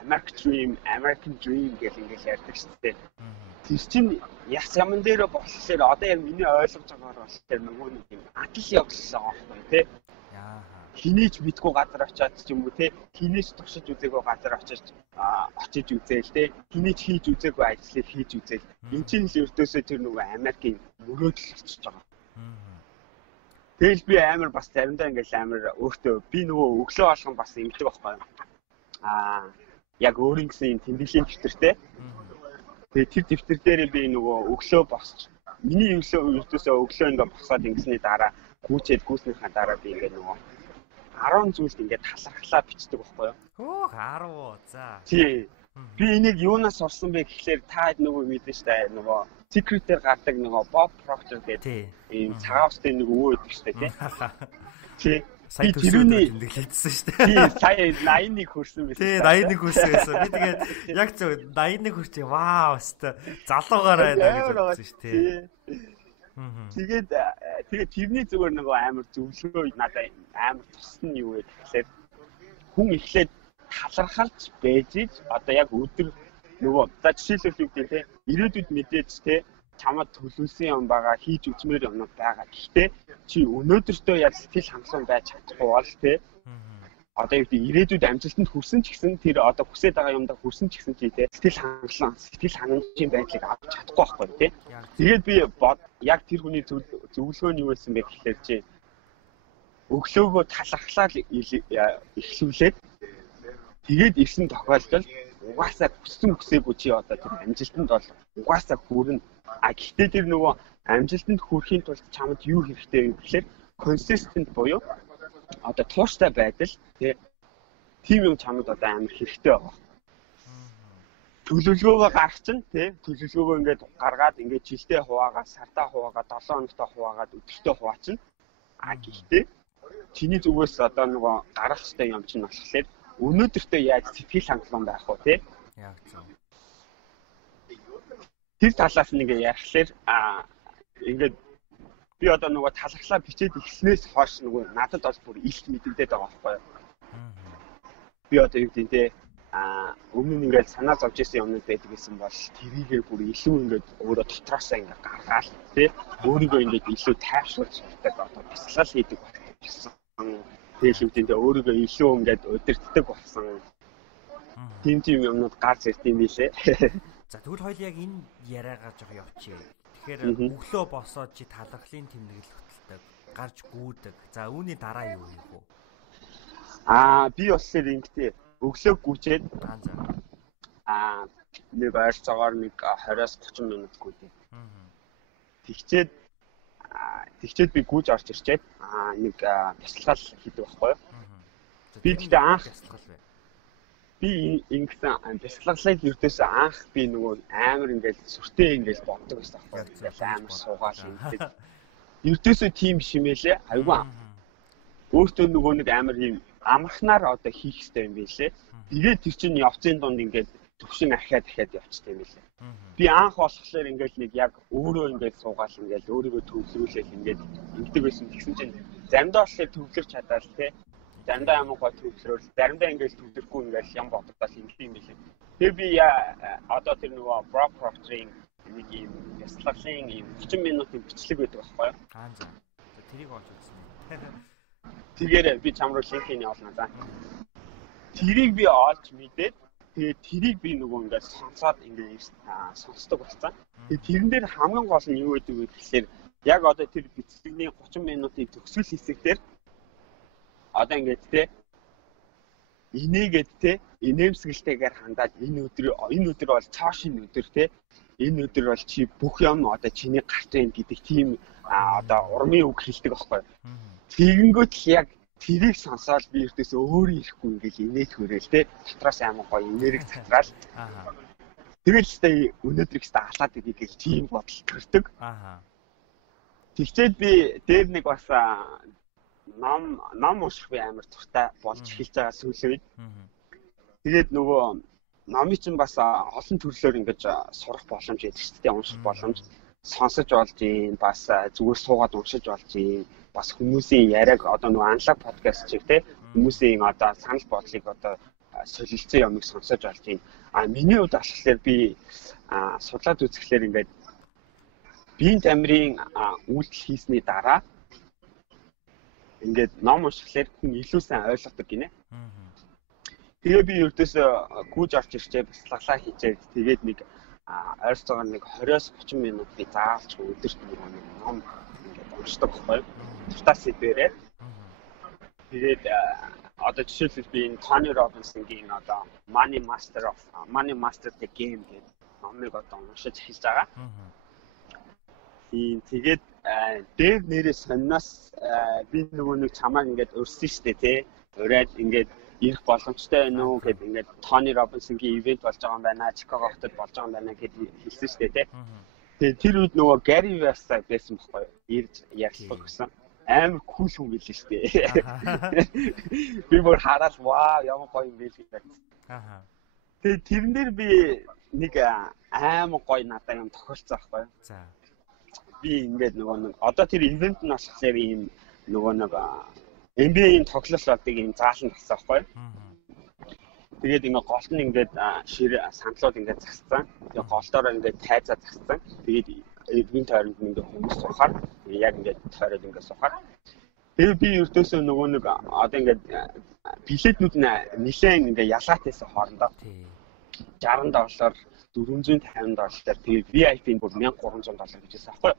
American dream гэл ингээл ярьдаг шүү дээ. Тэр чинь яс яман дээр болохоор одоо яг миний ойлгож байгаагаар болохоор нөгөө нэг юм атал явуулсан байгаа байхгүй тий. Хинийч мэдгүй газар очиад ч юм уу тий. Хинийч туршиж үзээгүй газар очиж үзээл тий. Хинийч хийж үзээгүй ажлыг хийж үзээл. Энд чинь л өртөөсөө тэр нөгөө Америкийн мөрөөдөл болчихж байгаа. Тэгэл би амар бас заримдаа ингээл амар өөртөө би нөгөө өглөө болгон бас ингэдэг байхгүй. Яг өөрийн гэсэн тэмдэглэлийн дэвтэртэй. Тэгээ тэр дэвтэр дээр би нөгөө өглөө босч миний өртөөсөө өглөө ингээ босоод ингэсний дараа гүйснийхаа дараа би ингээ нөгөө 10 зүйлд ингээ талархлаа бичдэг байхгүй юу? Хөөх 10. За. Тий. Би энийг юунаас сурсан бэ гэхлээр та нөгөө мэдэн штэ нөгөө Secret-ээр гардаг нөгөө Bob Proctor гэдэг ийм цагаавстай нэг өвөө өгдөг штэ тий. Тий. Сая төсөөлж тэмдэглэжсэн шүү дээ. Тий, сая 81 хүрсэн байсан. Тий, 81 хүрсэн байсан. Би тэгээд яг зөв 81 хүрчээ. Вау, өстой. Залуугаараа гэж бодсон шүү дээ. Тэгээд тэрний зүгээр нөгөө амар зөвлөгөө надад амар туссан юу вэ гэхлээр хүн эхлээд талархалж байж одоо яг өдөр нөгөө за жишээлбэл юу гэдэг те ирээдүйд мэдээж те чамд төлөвлөсөн юм байгаа хийж үзмээр юмнууд байгаа. Гэхдээ чи өнөөдөртөө яг сэтгэл хангалуун байж чадахгүй бол те одоо юу гэдэг ирээдүйд амжилтанд хүрсэн ч гэсэн тэр одоо хүсэж байгаа юмдаа хүрсэн ч гэсэн чи те сэтгэл хангамжийн байдлыг авч чадахгүй байхгүй те. Тэгээд би яг тэр хүний зөвлөгөө нь юу байсан бэ гэхлээр чи өглөөгөө талархлаар эхлүүлээд тэгээд ирсэн тохиолдолд угаасаа хүсээгүй чи одоо тэр амжилтанд бол угаасаа хүрнэ. Гэхдээ тэр нөгөө амжилтанд хүрэхийн тулд чамд юу хэрэгтэй вэ гэхээр consistent буюу одоо тууштай байдал тийм юм чамд одоо амар хэрэгтэй байгаа. Төлөвлөгөөгөө гаргачихна тий төлөвлөгөөгөө ингээд гаргаад ингээд жилдээ хуваагаад сартаа хуваагаад 7 хоногтой хуваагаад өдөртөө хуваачна. Гэхдээ чиний зүгээс одоо нөгөө гарах хэрэгтэй юм чинь болохоор өнөөдөртөө яаж сэтгэл хангалуун байх вэ тий? Яг зөв. Тэр талаас нэг ярихлаар ингээд би одоо нөгөө талархлаа бичээд эхлэнээс хойш нөгөө надад бол бүр илт мэдэгдээд байгаа байхгүй юу? Би одоо юу гэдэг те өмнө нь ингээд санаа зовж исэн юмнууд байдаг гэсэн бол тэрийгээ бүр илүү ингээд өөрөө дотроосоо ингээд гаргаал те өөрийгөө ингээд илүү тайвшруулж чаддаг одоо бясалгал хийдэг болсон. Тэгэл үү те өөрийгөө илүү ингээд удирддаг болсон. Тийм юмнууд гарч ирд юм билээ. За тэгвэл хоёул яг энэ яриагаа жоо явчих. Тэгэхээр өглөө босоод чи талархлын тэмдэглэл хөтэлдэг, гарч гүйдэг. За үүний дараа юу хийх вэ? Би болохоор ингэдэй өглөө гүйчээд нэг ойрцоогоор нэг 20-30 минут гүйдэг. Тэгчээд би гүйж орж ирчээд нэг бясалгал хийдэг байхгүй юу? Би тэгтээ анх би ингэсэн бяцлаглал ердөөсөө анх би нөгөө амар ингээл сүртэй ингээл боддог байсан байхгүй. Амар суугаал ингээд. Ердөөсөө тийм биш юм байлээ. Айгүй. Өөртөө нөгөө нэг амар юм амархнаар одоо хийх хэрэгтэй юм байлээ. Тэгээд тэр чинь явцын дунд ингээд төвшин ахиад явцтай юм байлээ. Би анх болохоор ингээл нэг яг өөрөө ингээд суугаал ингээл өөрийгөө төвлөрүүлээл ингээд ингэдэг байсан. Тэгсэн чинь заримдаа болохоор төвлөрч чадаал те. Заримдаа ямар гоо төвлөрөөл, заримдаа ингээл төвлөрөхгүй ингээл ям бодогдол ингэх юм билээ. Тэгээ би одоо тэр нөгөө Proctor-ийн нэг юм бяцлаглалын юм 30 минутын бичлэг байдаг байхгүй юу? За. Тэрийг олж үзсэн. Тэгэхээр би чам руу линкийг явуулна за. Тэрийг би олж мэдээд тэгээ тэрийг би нөгөө ингээд сонсоод ингээд сонсдог болсон. Тэгээ тэрэн дээр хамгийн гол нь юу гэдэг вэ гэхээр яг одоо тэр бичлэгний 30 минутын төгсгөл хэсэг дээр одоо ингээд те инээгээд те инээмсэглэлтэйгээр хандаад энэ өдөр бол цаашийн өдөр те энэ өдөр бол чи бүх юм одоо чиний гарт байна гэдэг тийм одоо урмын үг хэлдэг аахгүй. Тэгэнгүүт л яг тэрийг сонсоод би ердөөс өөрөө ирэхгүй ингээл инээд хөөрөл те дотроос амар гоё энерги цацраал. Тэгэл ч өнөөдрийг ч алаад игээл тийм бодол төрдөг. Тэгчээд би дээр нэг бас ном унших би амар туртай болж эхэлж байгаа сүүлийн үед. Тэгээд нөгөө номын чинь бас олон төрлөөр ингэж сурах боломж байдаг шүү дээ, унших боломж, сонсож болж юм, бас зүгээр суугаад уншиж болж юм, бас хүмүүсийн яриаг одоо нөгөө аналог подкаст чиг те хүмүүсийн одоо санал бодлыг одоо солилцсон юмыг сонсож болж юм. Миний хувьд болохоор би судлаад үзэхлээр ингээд биеийн тамирын үйлдэл хийсний дараа ингээд ном уншихлаар хүн илүү сайн ойлгодог гинэ. Тэгээ би ердөөсөө гүйж орч ирчээ бяцлаглаа хийчээд тэгээд нэг ойрцоогоор нэг 20-30 минут би заавалч өдөрт нэг ном ингээд уншдаг байхгүй. Тутаас сэдвэрээ. Тэгээд одоо жишээлбэл би энэ Tony Robbins-ийн одоо Money Master the Game гэдэг номыг одоо уншиж эхэлж байгаа. Тэгээд дээр нэрээ сонноос би нөгөө нэг чамаа ингээд өрсөн штэ тий. Ураад ингээд ирэх боломжтой байна уу гэд ингээд Tony Robbins-ийн ивент болж байгаа юм байна, Chicago хотод болж байгаа юм байна гэд хэлсэн штэ тий. Тэгээд тэр үед нөгөө Gary Vee байсан байхгүй юу? Ирж ярилцлага гэсэн. Амар кул хүн билээ штэ. Би бүр хараад вау ямар гоё юм бэ гэж байна. Тэгээд тэрэн дээр би нэг амар гоё надад юм тохиолцсон байхгүй юу? За. Би ингээд нөгөө нэг одоо тэр ивент нь болохоор ийм нөгөө нэг NBA-ийн тоглолт болдог ийм заалан тагсан байхгүй. Тэгээд ингээд гол нь ингээд сандлууд ингээд засцсан. Тэгээд голдороо ингээд тайзаа засцсан. Тэгээд эдгийн тойронд ингээд хүмүүс сухаар яг ингээд тойроод ингээд сухаар. Тэгээд би ердөөсөө нөгөө нэг одоо ингээд билетнүүд нь нэлээд ингээд ялгаатайсан хоорондоо $60 $450 тэгээд VIP-ийн бүр $1300 гэж байсан аахгүй.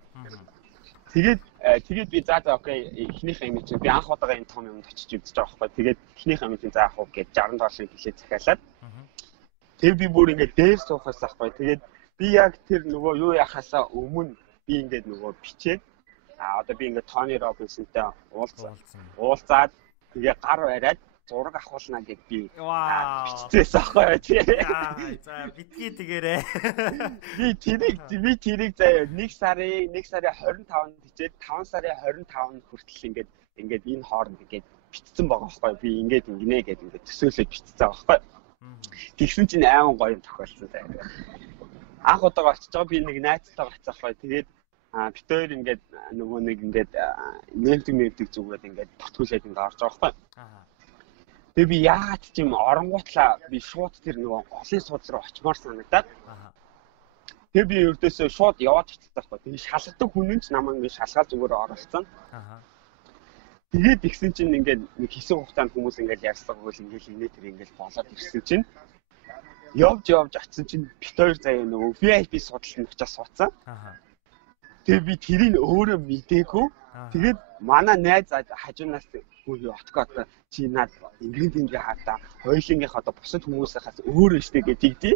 Тэгээд би за окей эхнийхээ юм чинь би анх удаага энэ том юмд очиж үзэж байгаа аахгүй. Тэгээд эхнийхээ юм чинь заах уу гэж $60 билет захиалаад. Тэгээд би бүр ингээд дээр суухаас аахгүй. Тэгээд би яг тэр нөгөө юу яхасаа өмнө би ингээд нөгөө бичээд одоо би ингээд Tony Robbins-тэй уулзаад тэгээ гар бариад зураг авахулна гэд би биччихсэн аахгүй тий. За битгий тэгээрээ. Би тэрийг заяа 1 сарын 25-нд хичээд 5 сарын 25-нд хүртэл ингээд энэ хооронд ингээд бичсэн байгаа аахгүй. Би ингээд ингэнэ гэд ингээд төсөөлөд бичсэн аахгүй. Тэгсэн чинь айман гоё юм тохиолсон заяа. Анх удаага очиж байгаа би нэг найзтайгаа очиж аахгүй. Тэгээд бид хоёр ингээд нөгөө нэг ингээд нэмдэг зүгээд ингээд бүртгүүлээд ингээд орж байгаа аахгүй. Тэгээ би яагаад ч юм оронгуутлаа би шууд тэр нөгөө голын сууц руу очимоор санагдаад. Тэгээ би ердөөсөө шууд яваад очсон байхгүй. Тэгээ шалгадаг хүн нь ч намайг ингэ шалгаад зүгээр оролцсон. Тэгээд игсэн чинь ингээд нэг хэсэг хугацаанд хүмүүс ингээд ярьсан гол ингээд инээ тэр ингээд болоод ирсэн чинь явж очсон чинь бит хоёр заяа нөгөө VIP судалт нь очиж суудсан. Тэгээ би тэрийг өөрөө мэдээгүй. Тэгээд манай найз хажуунаас хөөе отгоод чи над ингийн хаата хоёулынх одоо бусад хүмүүсээс өөр өштэй гэдэгдээ.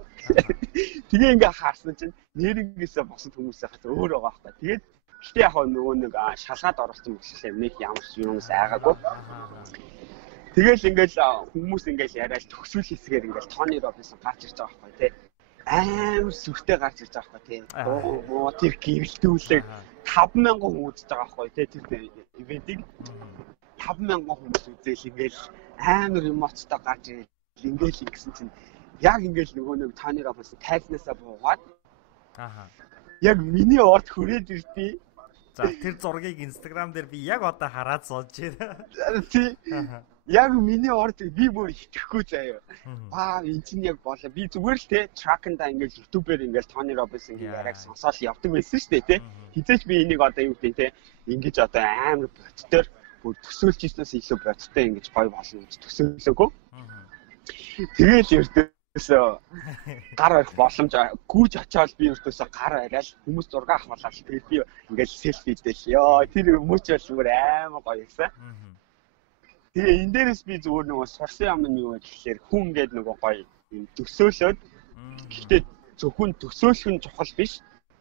Тэгээ ингээ хаарсан чинь нэрнгээсээ бусад хүмүүсээс өөр байгаа байхгүй. Тэгээд гэтээ яг нөгөө нэг шалгаад оролцсон болохоор нэг ямар ч юмс айгаагүй. Тэгэл ингээл хүмүүс ингээл яриад төгсөл хэсгээр ингээл Тони Робинсон гарч ирж байгаа байхгүй тий. Амар сүртэй гарч ирж байгаа байхгүй тий. Оо тэр гэрэлтүүлэг 50000 хүн үзэж байгаа байхгүй тий. Тэр ивентийг 50000 хүмүүс үзээл ингээл амар эмоцтой гарч ирэл ингээл ингэсэн чинь яг ингээл нөгөө нэг Тони Робинсон тайзнасаа буугаад яг миний орд хүрээд ирдээ. За тэр зургийг Instagram дээр би яг одоо хараад суулж байна. Тий. Яг миний орд би бүр итгэхгүй заяа. Энэ чинь яг болоо. Би зүгээр л те траканда ингээл YouTube-ээр ингээл Тони Робинсонгийн яриаг сонсоод явдаг байсан шүү дээ те. Хизээч би энийг одоо юу гэдэг те ингэж одоо амар бодтоор бүр төсөөлж ирснээс илүү бодттой ингэж гоё болно гэж төсөөлөөгүй. Тэгэл ердөөсөө гар барих боломж гүйж очиод би ердөөсөө гар бариад хүмүүс зураг авахлаа. Тэгээд би ингээл селфи дээл. Йоо тэр мөч бол зүгээр амар гоё юмсан. Тэгээ энэ дээрээс би зүгээр нөгөө сурсан юм нь юу вэ гэхээр хүн ингээд нөгөө гоё юм төсөөлөөд гэхдээ зөвхөн төсөөлөх нь чухал биш.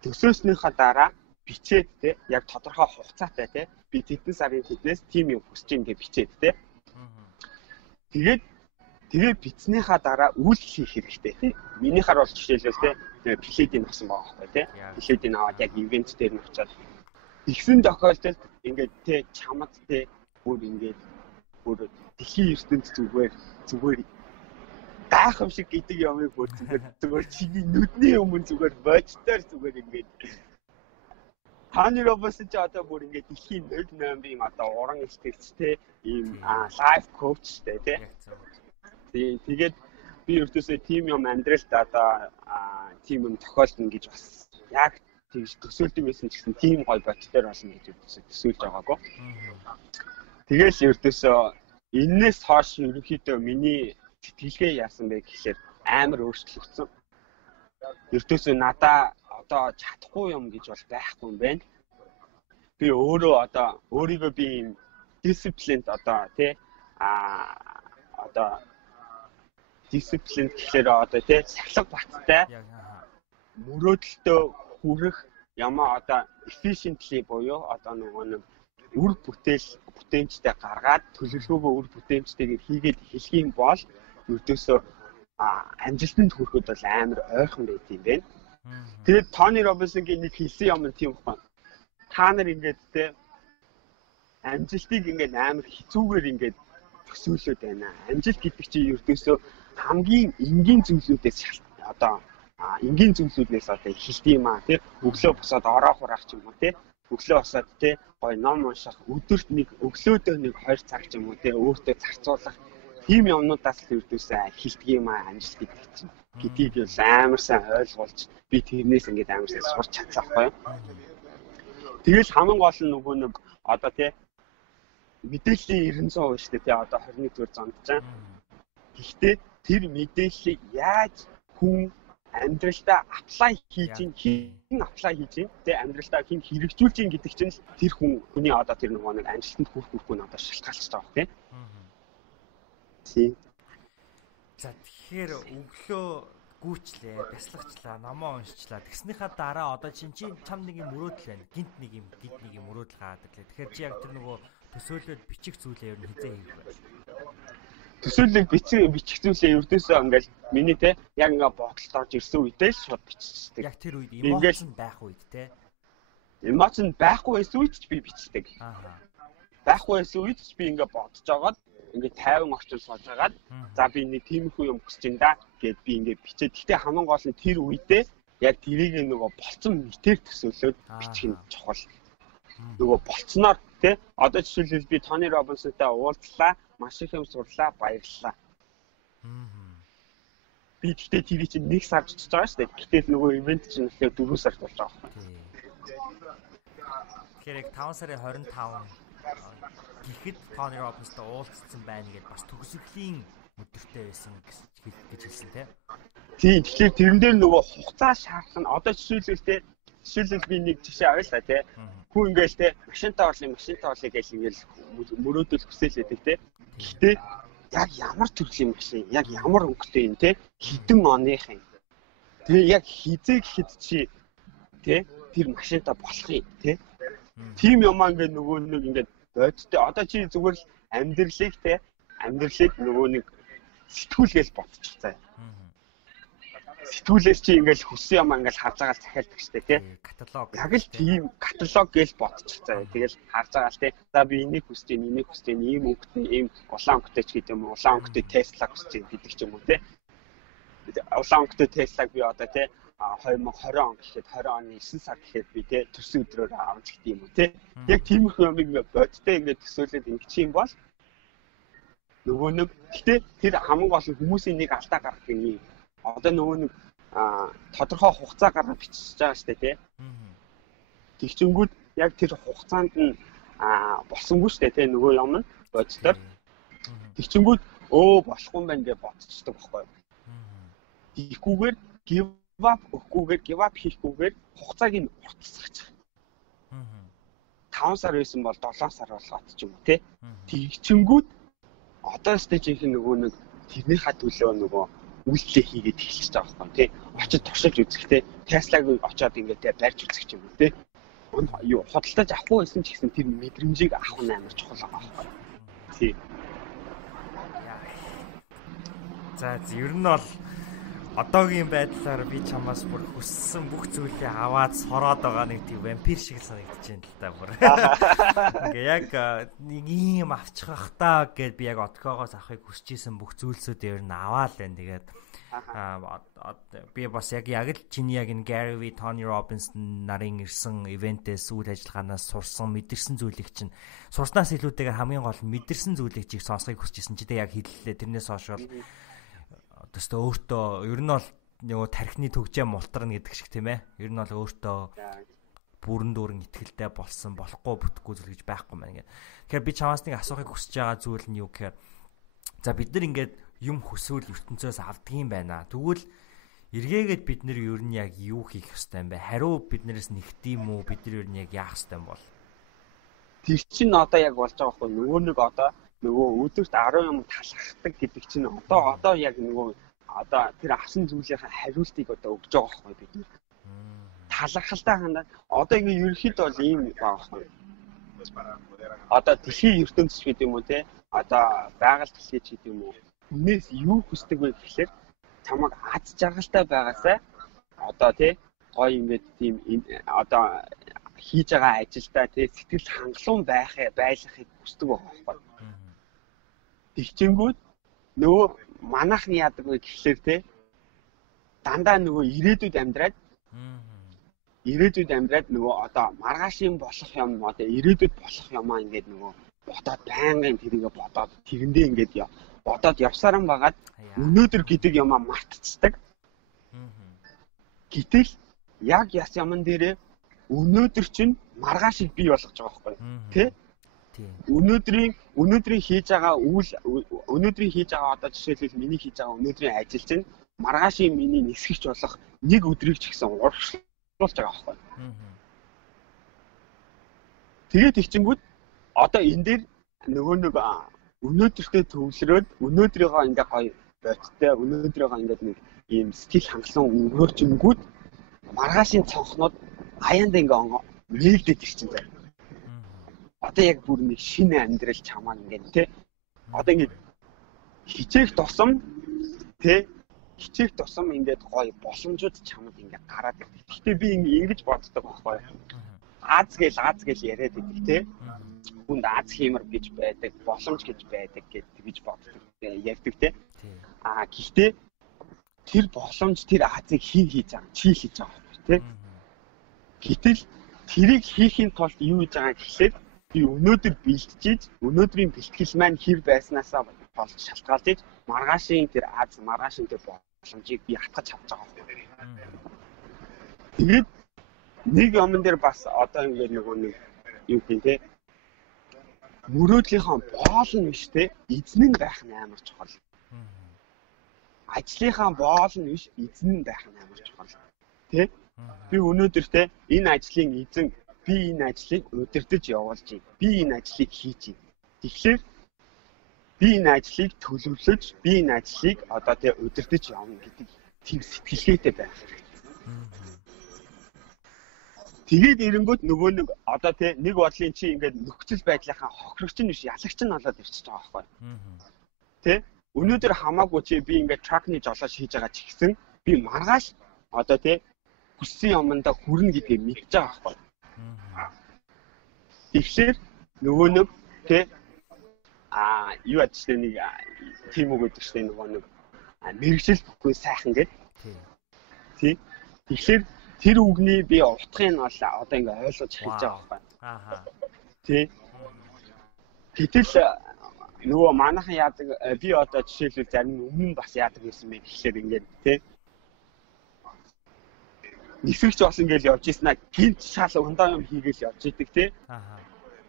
Төсөөснийхаа дараа бичээд те яг тодорхой хугацаатай те би тэдэн сарын тэднээс тим юм хүсэж ингээд бичээд те. Тэгээд бичснийхаа дараа үйлдэл хийх хэрэгтэй те. Минийхаар бол жишээлбэл те пледийг авсан байгаа байхгүй те. Пледийг аваад яг ивент дээр нь очиад ихсэн тохиолдолд ингээд те чамд те бүр ингээд бүр дэлхийн ертөнд зүгээр гайхамшиг гэдэг юмыг бүр зүгээр чиний нүдний өмнө зүгээр бодтоор зүгээр ингээд Тони Робинсон ч одоо бүр ингээд дэлхийн 08-ийн одоо уран ихтэй ийм лайф коучтэй тий. Тэгээд би өөртөөсөө тим юм амьдралд одоо тим юм тохиолдно гэж бас яг тэгж төсөөлдөг байсан ч гэсэн тим гой бодтоор болно гэж төсөөлж байгаагүй. Тэгэл ердөөсөө энэс хойш ерөнхийдөө миний сэтгэлгээ яасан бэ гэхээр амар өөрчлөгдсөн. Ердөөсөө надаа одоо чадахгүй юм гэж бол байхгүй юм байна. Би өөрөө одоо өөрийгөө би юм дисциплинд одоо тий одоо дисциплинд гэхээр одоо тий сахилга баттай мөрөөдөлтөө хүрэх ямар одоо efficiently буюу одоо нөгөө нэг үр бүтээмжтэй гаргаад төлөвлөгөөгөө үр бүтээмжтэйгээр хийгээд эхлэх юм бол ердөөсөө амжилтанд хүрэхэд бол амар ойрхон байт юм байна. Тэгээд Тони Робинсонгийн нэг хэлсэн юм тийм байна. Та нар ингээд те амжилтыг ингээд амар хэцүүгээр ингээд төсөөлөд байна. Амжилт гэдэг чинь ердөөсөө хамгийн энгийн зүйлүүдээс одоо энгийн зүйлүүднээс одоо эхэлт юм аа тий. Өглөө босоод ороо хураах ч юм уу тий. Өглөө босоод тий гоё ном унших, өдөрт нэг өглөөдөө нэг 2 цаг ч юм уу тий өөртөө зарцуулах тийм юмнуудаас л ердөөсөө эхэлдэг юм аа амжилт гэдэг чинь. Гэдгийг л амар сайн ойлгуулж би тэрнээс ингээд амар сайн сурч чадсан байхгүй юу. Тэгэл хамгийн гол нь нөгөө нэг одоо тий мэдээллийн 900% шүү дээ тий одоо 21-р зонд ч. Гэхдээ тэр мэдээллийг яаж хүн амьдралдаа apply хийж ин apply хийж ин тэ амьдралдаа хин хэрэгжүүлж ин гэдэг чинь тэр хүний одоо тэр нөгөө нэг амжилтанд хүрэхгүй нь одоо шалтгаалж байгаа тийм. Тийм. За тэгэхээр өглөө гүйчлээ, бясалгачлаа, номоо уншчлаа. Тэгснийхаа дараа одоо чам нэг юм мөрөөдөл байна. Гинт нэг юм мөрөөдөл гаадаг лээ. Тэгэхээр чи яг тэр нөгөө төсөөлөд бичих зүйлээ ер нь хизээ хийх вэ? Төсөөлөг бичих зүйлээ ердөөсөө ингээл миний те яг ингээ бодолд орж ирсэн үедээ л шууд биччихдэг. Яг тэр үед эмоцн байх үед те. Эмоцн байхгүй байсан үед ч би бичдэг. Байхгүй байсан үед ч би ингээ бодож жагаад ингээ 50 орчим сууж агаад за би нэг тиймэрхүү юм хүсэж ин да гэд би ингээ бичээд. Гэхдээ хамгийн гол нь тэр үедээ яг тэрийг нөгөө болцсон мэтэр төсөөлөд бичих нь чухал. Нөгөө болцсноор те одоо жишээлбэл би Тони Робинсонтай уулзлаа, маш их юм сурлаа, баярлалаа. Би гэхдээ тэрий чинь 1 сар жиж байгаа шүү дээ. Гэтэл нөгөө ивент чинь ихээ 4 сар болж байгаа байхгүй. Тэгэхээр яг 5 сарын 25 гэхэд Тони Робинсонтай уулзсан байна гэдээ бас төгсгөлийн өдөртэй байсан гэж хэлсэн те. Тийм тэгэхээр тэрэн дээр нөгөө хугацаа шаарах нь одоо жишээлбэл би нэг жишээ авъя те. Хүн ингээл те машинтаа орлоо гэж ингээл мөрөөдөл хүсэл өгдөг те. Гэхдээ яг ямар төрлийн машин, яг ямар өнгөтэй юм те, хэдэн оных юм. Тэгээ яг хизээ гэхэд чи те тэр машинтаа болох юм те. Тим юмаа ингээд нөгөө нэг ингээд бодтой. Одоо чи зүгээр л амьдралыг те амьдралыг нөгөө нэг сэтгүүлгээс бодчих заяа. Сэтгүүлээс чи ингээл хүссэн юм ингээл харж байгаа л захиалдаг штэ тий. Каталог. Яг л тийм каталог гэж бодчих заяа. Тэгэл харж байгаа л тий. За би энийг хүсэж байна, энийг хүсэж байна, ийм өнгөтэй, ийм улаан өнгөтэй ч гэдэг юм уу, улаан өнгөтэй Tesla хүсэж байна гэдэг ч юм уу тий. Улаан өнгөтэй Tesla-г би одоо тий 2020 он гэхэд 20 оны 9 сар гэхэд би тий төрсөн өдрөөр авч гэдэг юм уу тий. Яг тиймэрхүү юмыг бодтой ингээд төсөөлөд ингэчих юм бол нөгөө нэг гэтээ тэр хамгийн гол нь хүмүүсийн нэг алдаа гаргах юм. Одоо нөгөө нэг тодорхой хугацаа гаргаж бичиж байгаа штэ тий. Тэгчэнгүүд яг тэр хугацаанд нь болсонгүй штэ тий нөгөө юм нь бодтоор. Тэгчэнгүүд болохгүй юм байна гэж бодчихдог байхгүй. Ийхгүйгээр give up хийхгүйгээр хугацааг нь уртсгаж. 5 сар байсан бол 7 сар болгоод ч юм уу тий. Тэгчэнгүүд одоо стейжийнх нь нөгөө нэг тэрнийхээ төлөө нөгөө үйлдэл хийгээд эхэлж байгаа байхгүй тий. Очиж туршиж үзэх тий. Tesla-г очиод ингээд барьж үзэх юм уу тий. Юу худалдаж авахгүй байсан ч гэсэн тэр мэдрэмжийг авах нь амар чухал байгаа байхгүй. Тий. За ер нь бол одоогийн байдлаар би чамаас бүр хүссэн бүх зүйлээ аваад сороод байгаа нэг тийм вампир шиг санагдаж байна л та бүр. Ингээ яг нэг юм авчихах таа гэд би яг одохоогоос авахыг хүсэж исэн бүх зүйлсүүдээр нь аваал байна. Тэгээд би бас яг л чиний яг энэ Gary V, Tony Robbins нарын ирсэн ивентээс үйл ажиллагаанаас сурсан мэдэрсэн зүйлийг чинь сурснаас илүүтэйгээр хамгийн гол мэдэрсэн зүйлийг чиг сонсхийг хүсэж исэн чи тэг яг хэллээ. Тэрнээс хойш бол төстөө өөртөө ер нь бол нөгөө тархины төгжээ мултрна гэдэг шиг тийм ээ. Ер нь бол өөртөө бүрэн дүүрэн итгэлтэй болсон болохгүй бүтэхгүй зүйл гэж байхгүй маань ингээд. Тэгэхээр би чамаас нэг асуухыг хүсэж байгаа зүйл нь юу гэхээр за бид нар ингээд юм хүсвэл ертөнцөөс авдаг юм байна. Тэгвэл эргээгээд бид нар ер нь яг юу хийх ёстой юм бэ? Хариу биднээс нэгдэм үү? Бид нар ер нь яг яах ёстой юм бол? Тэр чинь одоо яг болж байгаа байхгүй нөгөө нэг одоо нөгөө өдөрт 10 юм талхахдаг гэдэг чинь одоо яг нөгөө одоо тэр авсан зүйлийнхаа хариултыг одоо өгж байгаа байхгүй бид нар. Талхалтаа хандаад одоо ингэ ерөнхийдөө бол ийм байгаа байхгүй. Одоо дэлхийн ертөнцийн гэдэг юм уу те одоо байгаль дэлхийч гэдэг юм уу хүнээс юу хүсдэг вэ гэхэлэр чамайг аз жаргалтай байгаасай одоо те гоё ингээд тийм одоо хийж байгаа ажилдаа те сэтгэл хангалуун байлгахыг хүсдэг байгаа байхгүй. Тэгчэнгүүд нөгөө манайхны яадаг вэ гэхэлэр те дандаа нөгөө ирээдүйд амьдраад нөгөө одоо маргаашийн болох юм одоо ирээдүйд болох юмаа ингээд нөгөө бодоод байнгын тэрийгэ бодоод тэрэндээ ингээд бодоод явсаран байгаад өнөөдөр гэдэг юмаа мартцдаг. Гэтэл яг яс яман дээрээ өнөөдөр чинь маргаашийг бий болгож байгаа байхгүй тий? Өнөөдрийн хийж байгаа өнөөдрийн хийж байгаа одоо жишээлбэл миний хийж байгаа өнөөдрийн ажил чинь маргаашийн миний нисгэгч болох нэг өдрийг ч гэсэн урагшлуулж байгаа байхгүй. Тэгээд ихчингүүд одоо энэ дээр нөгөө нэг өнөөдөртөө төвлөрөөд өнөөдрийгөө ингээ гоё бодтой өнөөдрийгөө ингээ нэг ийм сэтгэл хангалуун өнгөрөөчнгүүд маргаашийн цонхнууд аяанда ингээ нээгдээд ирчихсэн заа. Одоо яг бүр нэг шинэ амьдрал чамаа ингээ те одоо ингээ хичээх тусам ингээд гоё боломжууд чамд ингээ гараад ирдэг. Гэхдээ би ингэж боддог байхгүй. Аз гэл яриад идэг те. Хүнд аз хиймэр гэж байдаг, боломж гэж байдаг гэж боддог. Ярьдаг те. Гэхдээ тэр боломж тэр азыг хийж байгаа, чи хийж байгаа те. Гэтэл тэрийг хийхин тулд юу хийж байгаа гэхлээр би өнөөдөр бэлтжиж, өнөөдрийн бэлтгэл маань хэр байснаасаа болж шалтгаалж иж маргаашийн тэр аз, маргаашийн тэр боломжийг би хатгаж авч байгаа юм. Тэгээд нэг юмн дээр бас одоо ингээд нөгөө нэг юу гэх юм те мөрөөдлийнхөө боол нь биш те эзэн нь байх нь амар чухал. Ажлынхаа боол нь биш эзэн нь байх нь амар чухал. Тэ? Би өнөөдөр те энэ ажлын эзэн би энэ ажлыг удирдах явуулж байна. Би энэ ажлыг хийж байна. Тэгэхээр би энэ ажлыг төлөвлөж, би энэ ажлыг одоо те удирдах явна гэдэг тийм сэтгэлгээтэй байх хэрэгтэй. Тэгээд эрэнгүүт нөгөө нэг одоо те нэг бодлын чи ингээд нөхцөл байдлынхаа хохирогч нь биш ялагч нь болоод ирчихэж байгаа байхгүй. Тэ? Өнөөдөр хамаагүй чи би ингээд тракны жолоо хийж байгаа ч гэсэн би маргааш одоо тэ хүссэн юмдаа хүрнэ гэдгийг мэдж байгаа байхгүй. Тэгэхээр нөгөө нэг тэ юу адилхан нэг тийм үг гэдэг чинь нөгөө нэг мэрэгжил бүхгүй сайхан гэдэг. Тий. Тэгэхээр тэр үгний би утгыг нь бол одоо ингээ ойлгож хэлж байгаа байхгүй. Тий. Гэтэл нөгөө манайхан яадаг би одоо жишээлбэл зарим өмнө бас яадаг гэсэн мэй гэхэлэр ингээд тий. Нисгэж бас ингээл явж ийснаа гинт шал ундаа юм хийгээл явж идэг тий.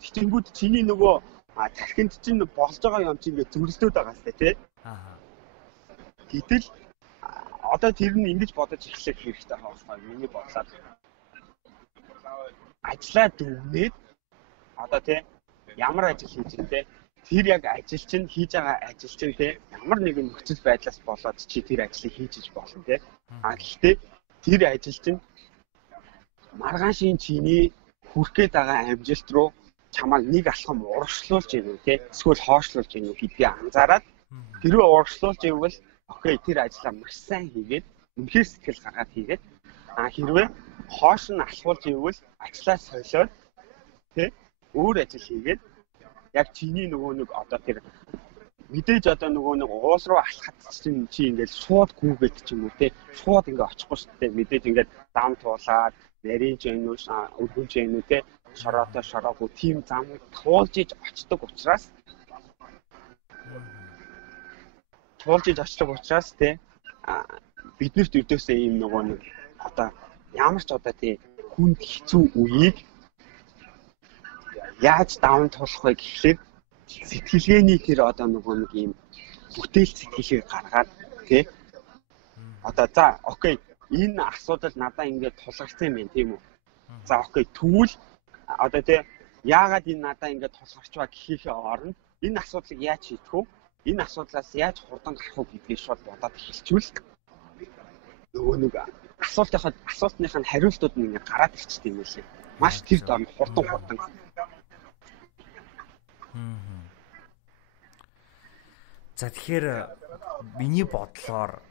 Тэгтингүүд чиний нөгөө тархинд чинь болж байгаа юм чинь ингээд зүрхлээд байгаа сте тий. Гэтэл одоо тэр нь ингэж бодож эхлэх хэрэгтэй хаалгаа миний бодлоор. Ажлаа дүгнээд одоо тий ямар ажил хийж дээ тэр яг ажил чинь хийж байгаа ажил чинь тий ямар нэгэн нөхцөл байдлаас болоод чи тэр ажлыг хийж болно тий. Гэхдээ тэр ажил чинь маргаашийн чиний хүрх гээд байгаа амжилт руу чамайг нэг алхам урагшлуулж ийнү тий эсвэл хоошлуулж ийнү гэдгийг анзаараад тэрөө урагшлуулж ивэл окей тэр ажлаа маш сайн хийгээд үнэхээр сэтгэл гаргаад хийгээд хэрвээ хоош нь алхуулж ивэл ажлаа солиод тий өөр ажил хийгээд яг чиний нөгөө нэг одоо тэр мэдээж одоо нөгөө нэг уус руу алхахад чинь чи ингээд шууд гүгээд ч юм уу тий шууд ингээд очихгүй шүү дээ мэдээж ингээд зам туулаад нарийн жинүүш өргөн жинүү тий шороотой шороогүй тийм зам туулж иж очдог учраас тий биднэрт өдөөсөө ийм нөгөө нэг одоо ямар ч одоо тий хүнд хэцүү үеийг яаж даван туулах вэ гэхлээр сэтгэлгээний тэр одоо нөгөө нэг ийм бүтээл сэтгэлгээ гаргаад тий одоо за окей энэ асуудал надаа ингээд тулгарсан юм тийм үү за окей тэгвэл одоо тий яагаад энэ надаа ингээд тулгарч байгаа гэхийнхээ оронд энэ асуудлыг яаж шийдэх вэ энэ асуудлаас яаж хурдан гарах вэ гэдгийг шууд бодоод эхэлчихвэл нөгөө нэг асуултынхаа хариултууд нь ингээд гараад ирчтэй юм лээ маш тэр дор хурдан За тэгэхээр миний бодлоор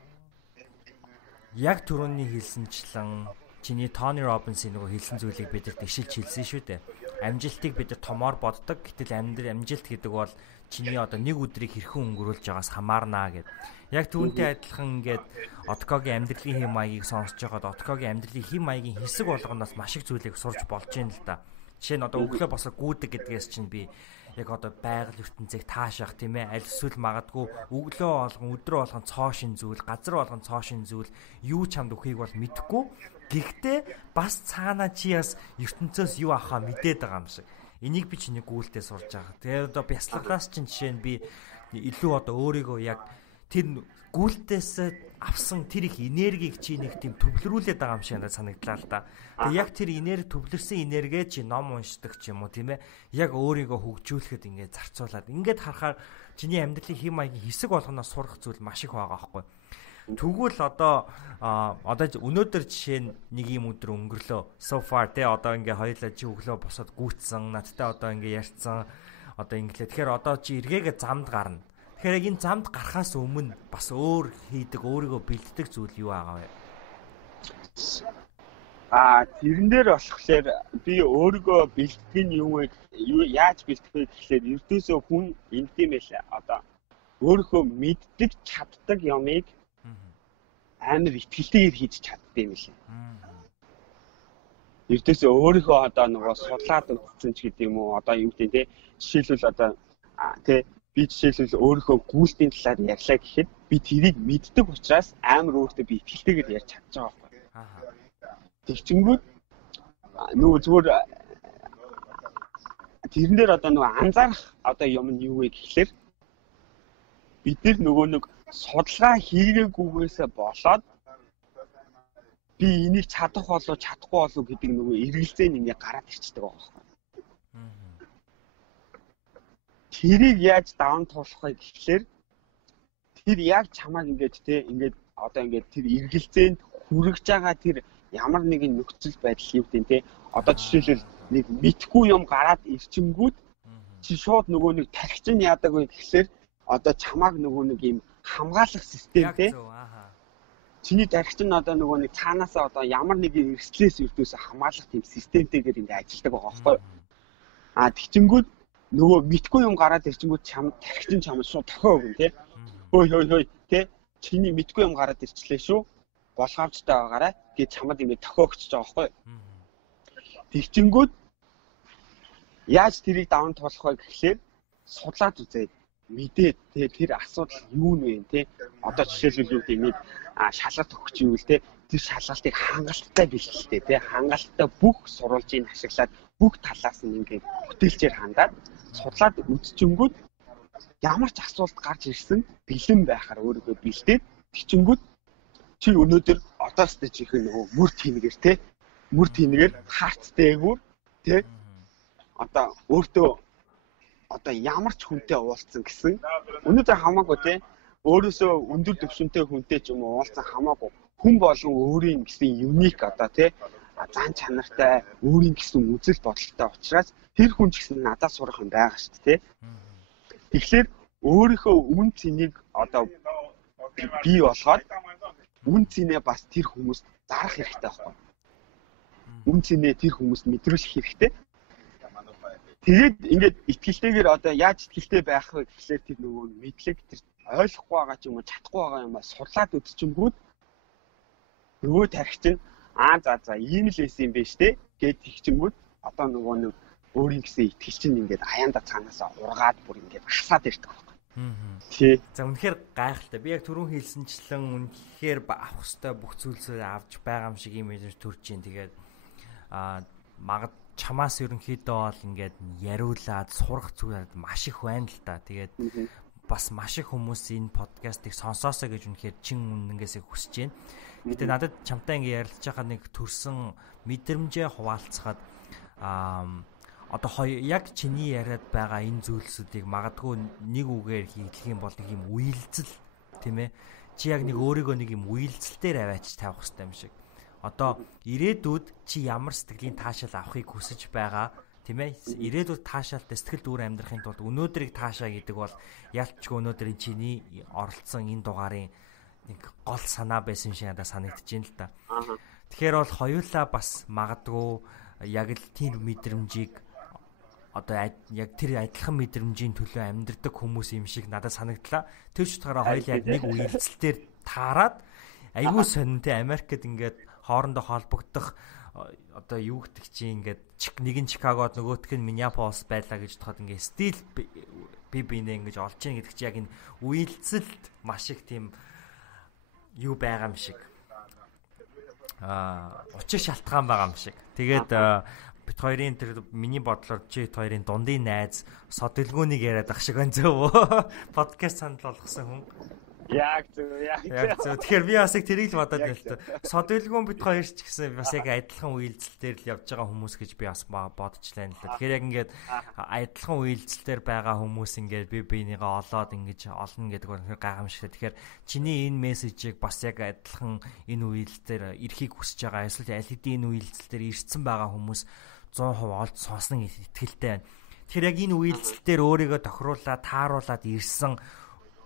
яг түрүүний хэлсэнчлэн чиний Тони Робинсын нөгөө хэлсэн зүйлийг бидэрт ишилж хэлсэн шүү дээ. Амжилтыг бид томоор боддог. Гэтэл амжилт гэдэг бол чиний одоо нэг өдрийг хэрхэн өнгөрүүлж байгаас хамаарнаа гэд. Яг түүнтэй адилхан ингээд Одкогийн амьдралын хэм маягийг сонсож байгаад Одкогийн амьдралын хэм маягийн хэсэг болгоноос маш их зүйлийг сурч болж байна л да. Жишээ нь одоо өглөө босоо гүйдэг гэдгээс чинь би яг одоо байгаль ертөнцийг таашаах тийм ээ аль эсвэл магадгүй өглөө болгон өдрөө болгон цоошин зүйл газар болгон цоошин зүйл юу чамд өхийг бол мэдэхгүй гэхдээ бас цаана чи бас ертөнцөөс юу авахаа мэдээд байгаа юм шиг энийг би чиний гүйлтээ сурж байгаа. Тэгээд одоо бясалгалаас чинь жишээ нь би илүү одоо өөрийгөө яг тэр гүйлтээс авсан тэр их энергийг чи нэг тийм төвлөрүүлээд байгаа юм шиг надад санагдлаа л да. Тэгээ яг тэр энерги төвлөрсөн энергээ чи ном уншдаг ч юм уу тийм ээ. Яг өөрийгөө хөгжүүлэхэд ингээд зарцуулаад ингээд харахаар чиний амьдралын хэм маягийн хэсэг болгоноос сурах зүйл маш их байгаа байхгүй. Тэгвэл одоо өнөөдөр жишээ нь нэг юм өдөр өнгөрлөө. So far те одоо ингээ хоёулаа чи өглөө босоод гүйцсэн, надтай одоо ингээ ярьсан. Одоо инглээ. Тэгэхээр одоо чи эргээгээ замд гарна. Тэгэхээр яг энэ замд гарахаас өмнө бас өөр хийдэг, өөрийгөө бэлддэг зүйл юу байгаа вэ? Тэрэн дээр болохоор би өөрийгөө бэлтгэх нь юу вэ? Яаж бэлтгэх вэ гэхлээр ердөөсөө хүн ингэдэм байлаа. Одоо өөрийнхөө мэддэг, чаддаг юмыг амар итгэлтэйгээр хийж чаддаг юм лээ. Ердөөсөө өөрийнхөө одоо нөгөө судлаад үзсэн ч гэдэг юм уу? Одоо юу гэдэг те жишээлбэл одоо те би жишээлбэл өөрийнхөө гүйлтийн талаар ярьлаа гэхэд би тэрийг мэддэг учраас амар өөртөө би итгэлтэйгээр ярьж чадж байгаа байхгүй. Тэгчингүүд нөгөө зүгээр тэрэн дээр одоо нөгөө анзаарах одоо юм нь юу вэ гэхлээр бид нөгөө нэг судалгаа хийгээгүйгээсээ болоод би энийг чадах болов чадахгүй болов гэдэг нөгөө эргэлзээ нь ингээ гараад ирчихдэг байгаа байхгүй. Тэрийг яаж даван туулах вэ гэхлээр тэр яг чамайг ингээд те ингээд одоо ингээд тэр эргэлзээнд хүрэж байгаа тэр ямар нэгэн нөхцөл байдал юу гэдэг те одоо жишээлбэл нэг мэдхгүй юм гараад ирчингүүд чи шууд нөгөө нэг тархич нь яадаг вэ гэхлээр одоо чамааг нөгөө нэг юм хамгаалах систем те. Чиний тархич нь одоо нөгөө нэг цаанаасаа одоо ямар нэгэн эрсдлээс өрдөөс хамгаалах тийм системтэйгээр ингэ ажилладаг байгаа байхгүй. Тэгчингүүд нөгөө мэдгүй юм гараад ирчингүүд тархич нь чамд шууд тохио өгнө те. Хөөй те. Чиний мэдгүй юм гараад ирчлээ шүү. Болгоомжтой байгаарай гэж чамд ингэ тохио өгч байгаа байхгүй. Тэгчингүүд яаж тэрийг даван туулах вэ гэхлээр судлаад үзээд мэдээд тэр асуудал юу вэ те. Одоо жишээлбэл юу гэдэг шалгалт өгч юу л те. Тэр шалгалтыг хангалттай бэлтгэлтэй те. Хангалттай бүх сурвалжийг ашиглаад бүх талаас нь ингээд бүтээлчээр хандаад судлаад үзчихэнгүүд ямар ч асуулт гарч ирсэн бэлэн байхаар өөрийгөө бэлдээд тэгчингүүд чи өнөөдөр одоос ч их нөгөө мөр тийнгээр те. Мөр тийнгээр харттэйгүүр те. Одоо өөртөө одоо ямар ч хүнтэй уулзсан гэсэн өнөөдөр хамаагүй те. Өөрөөсөө өндөр төвшөнтэй хүнтэй ч юм уу уулзсан хамаагүй хүн болон өөрийн гэсэн юник одоо те зан чанартай өөрийн гэсэн үзэл бодолтой учраас тэр хүн ч гэсэн надад сурах юм байгаа шүү дээ те. Тэгэхээр өөрийнхөө үн цэнийг одоо бий болгоод үн цэнээ бас тэр хүмүүст зарах хэрэгтэй байхгүй. Үн цэнээ тэр хүмүүст мэдрүүлэх хэрэгтэй. Тэгээд ингээд итгэлтэйгээр одоо яаж итгэлтэй байх вэ гэхлээр тэр нөгөө мэдлэг тэр ойлгохгүй байгаа ч юм уу чадахгүй байгаа юм аа сурлаад үзчихэнгүүд нөгөө тархич нь за ийм л эс юм биш те гэд тэгчингүүд одоо нөгөө нэг өөрийн гэсэн итгэл чинь ингээд аяанда цаанаасаа ургаад бүр ингээд хасаад ирдэг байхгүй. Тий. За үнэхээр гайхалтай. Би яг түрүүн хэлсэнчлэн үнэхээр авах хөстэй бүх зүйлсээ авч байгаа юм шиг имиж төрж чинь тэгээд чамаас ерөнхийдөө бол ингээд яриулаад сурах зүйл маш их байна л та. Тэгээд бас маш их хүмүүс энэ подкастыг сонсоосоо гэж үнэхээр чин үнэнгээсээ хүсэж байна. Гэтэ надад чамтай ингээд ярилцж байгаа нэг төрсэн мэдрэмжээ хуваалцахад одоо яг чиний яриад байгаа энэ зүйлсүүдийг магадгүй нэг үгээр хийх юм бол нэг юм үйлцэл тийм ээ. Чи яг нэг өөрийгөө нэг юм үйлцэлээр аваач тавих хэрэгтэй юм шиг. Одоо ирээдүйд чи ямар сэтгэлийн таашаал авахыг хүсэж байгаа тийм ээ. Ирээдүйд таашаалтай сэтгэл дүүр амьдрахын тулд өнөөдрийг таашаа гэдэг бол ялчгүй өнөөдрийн чиний оролцсон энэ дугаарын нэг гол санаа байсан шиг надад санагдаж байна л да. Тэгэхээр бол хоёулаа бас магадгүй яг л тэр мэдрэмжийг одоо яг тэр адилхан мэдрэмжийн төлөө амьдрдаг хүмүүс юм шиг надад санагдлаа. Тэр ч утгаараа хоёул яг нэг үйлцэлээр таарад айгүй сонинтэй Америкт ингээд хоорондоо холбогдох одоо юу гэдэг чинь ингээд нэг нь Чикагод нөгөөх нь Миннеаполис байлаа гэж бодоход ингээд стил бинэ ингэж олж ийн гэдэг чинь яг энэ үйлцэлд маш их тийм юу байгаа юм шиг учир шалтгаан байгаа юм шиг. Тэгээд бит хоёрын тэр миний бодлоор чи хоёрын дундын найз содөлгөөнийг яриад ах шиг байна зөө. Подкаст санал болгосон хүн. Яг зөв. Тэгэхээр би бас яг тэрийг л бодоод байл та. Содөлгөөн бит хоёр ч гэсэн бас яг адилхан үйлдэлээр л явж байгаа хүмүүс гэж би бас бодчихлаа л да. Тэгэхээр яг ингээд адилхан үйлдэлээр байгаа хүмүүс ингээд би биенийгээ олоод ингэж олно гэдэг нь гайхамшигтай. Тэгэхээр чиний энэ мессежийг бас яг адилхан энэ үйлдэлээр ирэхийг хүсэж байгаа. Эсвэл аль хэдийн энэ үйлдэлээр ирсэн байгаа хүмүүс 100% олж сонсно гэж итгэлтэй байна. Тэгэхээр яг энэ үйлдэлээр өөрийгөө тохируулаад тааруулаад ирсэн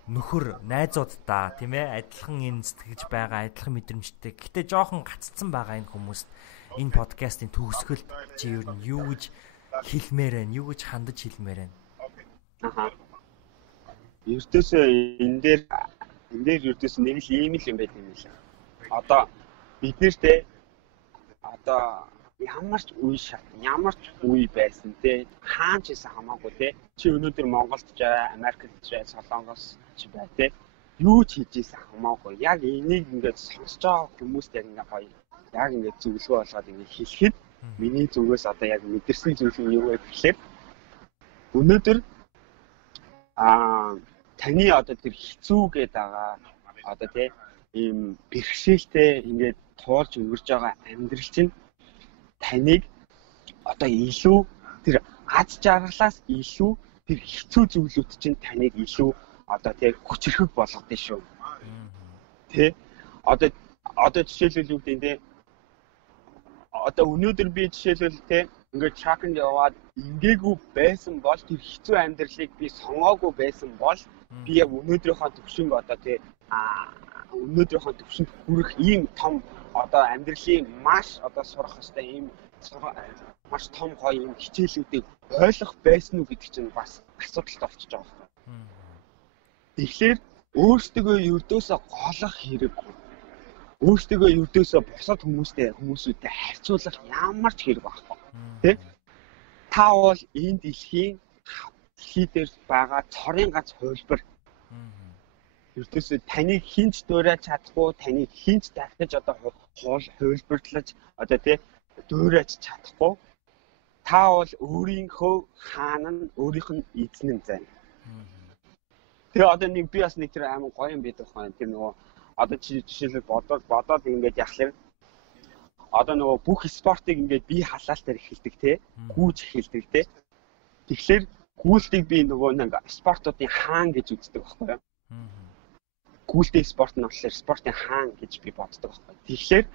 нөхөр найзуудаа тийм ээ адилхан энэ сэтгэж байгаа адилхан мэдрэмжтэй. Гэтэ жоохон гаццсан байгаа энэ хүмүүст энэ подкастын төгсгөлд чи юу гэж хэлмээр байна? Юу гэж хандаж хэлмээр байна? Ердөөсөө энэ дээр ердөөсөө нэг л ийм л юм байт юм лээ. Одоо бид нэртэй одоо ямар ч үе байсан те хаан ч гэсэн хамаагүй те чи өнөөдөр Монголд ч Америкт ч Солонгос ч бай те юу ч хийж ийсэн хамаагүй яг энийг ингээд сонсож байгаа хүмүүст яг ингээд гоё яг ингээд зөвлөгөө болгоод ингээд хэлэхэд миний зүгээс одоо яг мэдэрсэн зүйл нь юу вэ гэхлээр өнөөдөр таны одоо тэр хэцүү гээд байгаа одоо те ийм бэрхшээлтэй ингээд туулж өнгөрч байгаа амьдрал чинь таныг одоо илүү тэр аз жаргалаас илүү тэр хэцүү зүйлүүд чинь таныг илүү одоо тэр хүчрхэг болгодог шүү. Тэ одоо жишээлбэл юу гэдэг нь одоо өнөөдөр би жишээлбэл тэ ингээд тракинд яваад ингээгүй байсан бол тэр хэцүү амьдралыг би сонгоогүй байсан бол би яг өнөөдрийнхөө төвшинг одоо тий өнөөдрийнхөө төвшөнд хүрэх ийм том одоо амьдралын маш одоо сурах хэвээр ийм маш том гоё ийм хичээлүүдийг ойлгох байсан уу гэдэг чинь бас асуудалтай болчихж байгаа юм. Тэгэхээр өөрсдөө ердөөсөө голох хэрэггүй. Өөрсдөө ердөөсөө бусад хүмүүстэй харьцуулах ямар ч хэрэг байхгүй. Тэ? Та бол энэ дэлхий дээр байгаа цорын гац хувилбар. Ердөөсөө таныг хинч дуурайж чадахгүй, таныг хинч дахиж одоо хувилбарлаж одоо тий дуурайж чадахгүй. Та бол өөрийнхөө хаан нь өөрийнх нь эзэн нь зай. Тэгээ одоо нэг би бас нэг тэр амар гоё юм байдаг байна. Тэр нөгөө одоо жишээлбэл бодоод ингээд яхахлаар одоо нөгөө бүх спортыг ингээд бие халаалтаар эхэлдэг те гүйж эхэлдэг те. Тэгэхээр гүйлтийг би нөгөө нэг спортуудын хаан гэж үздэг байхгүй юу? Гүйлтэй спорт нь болохоор спортын хаан гэж би боддог байхгүй. Тэгэхээр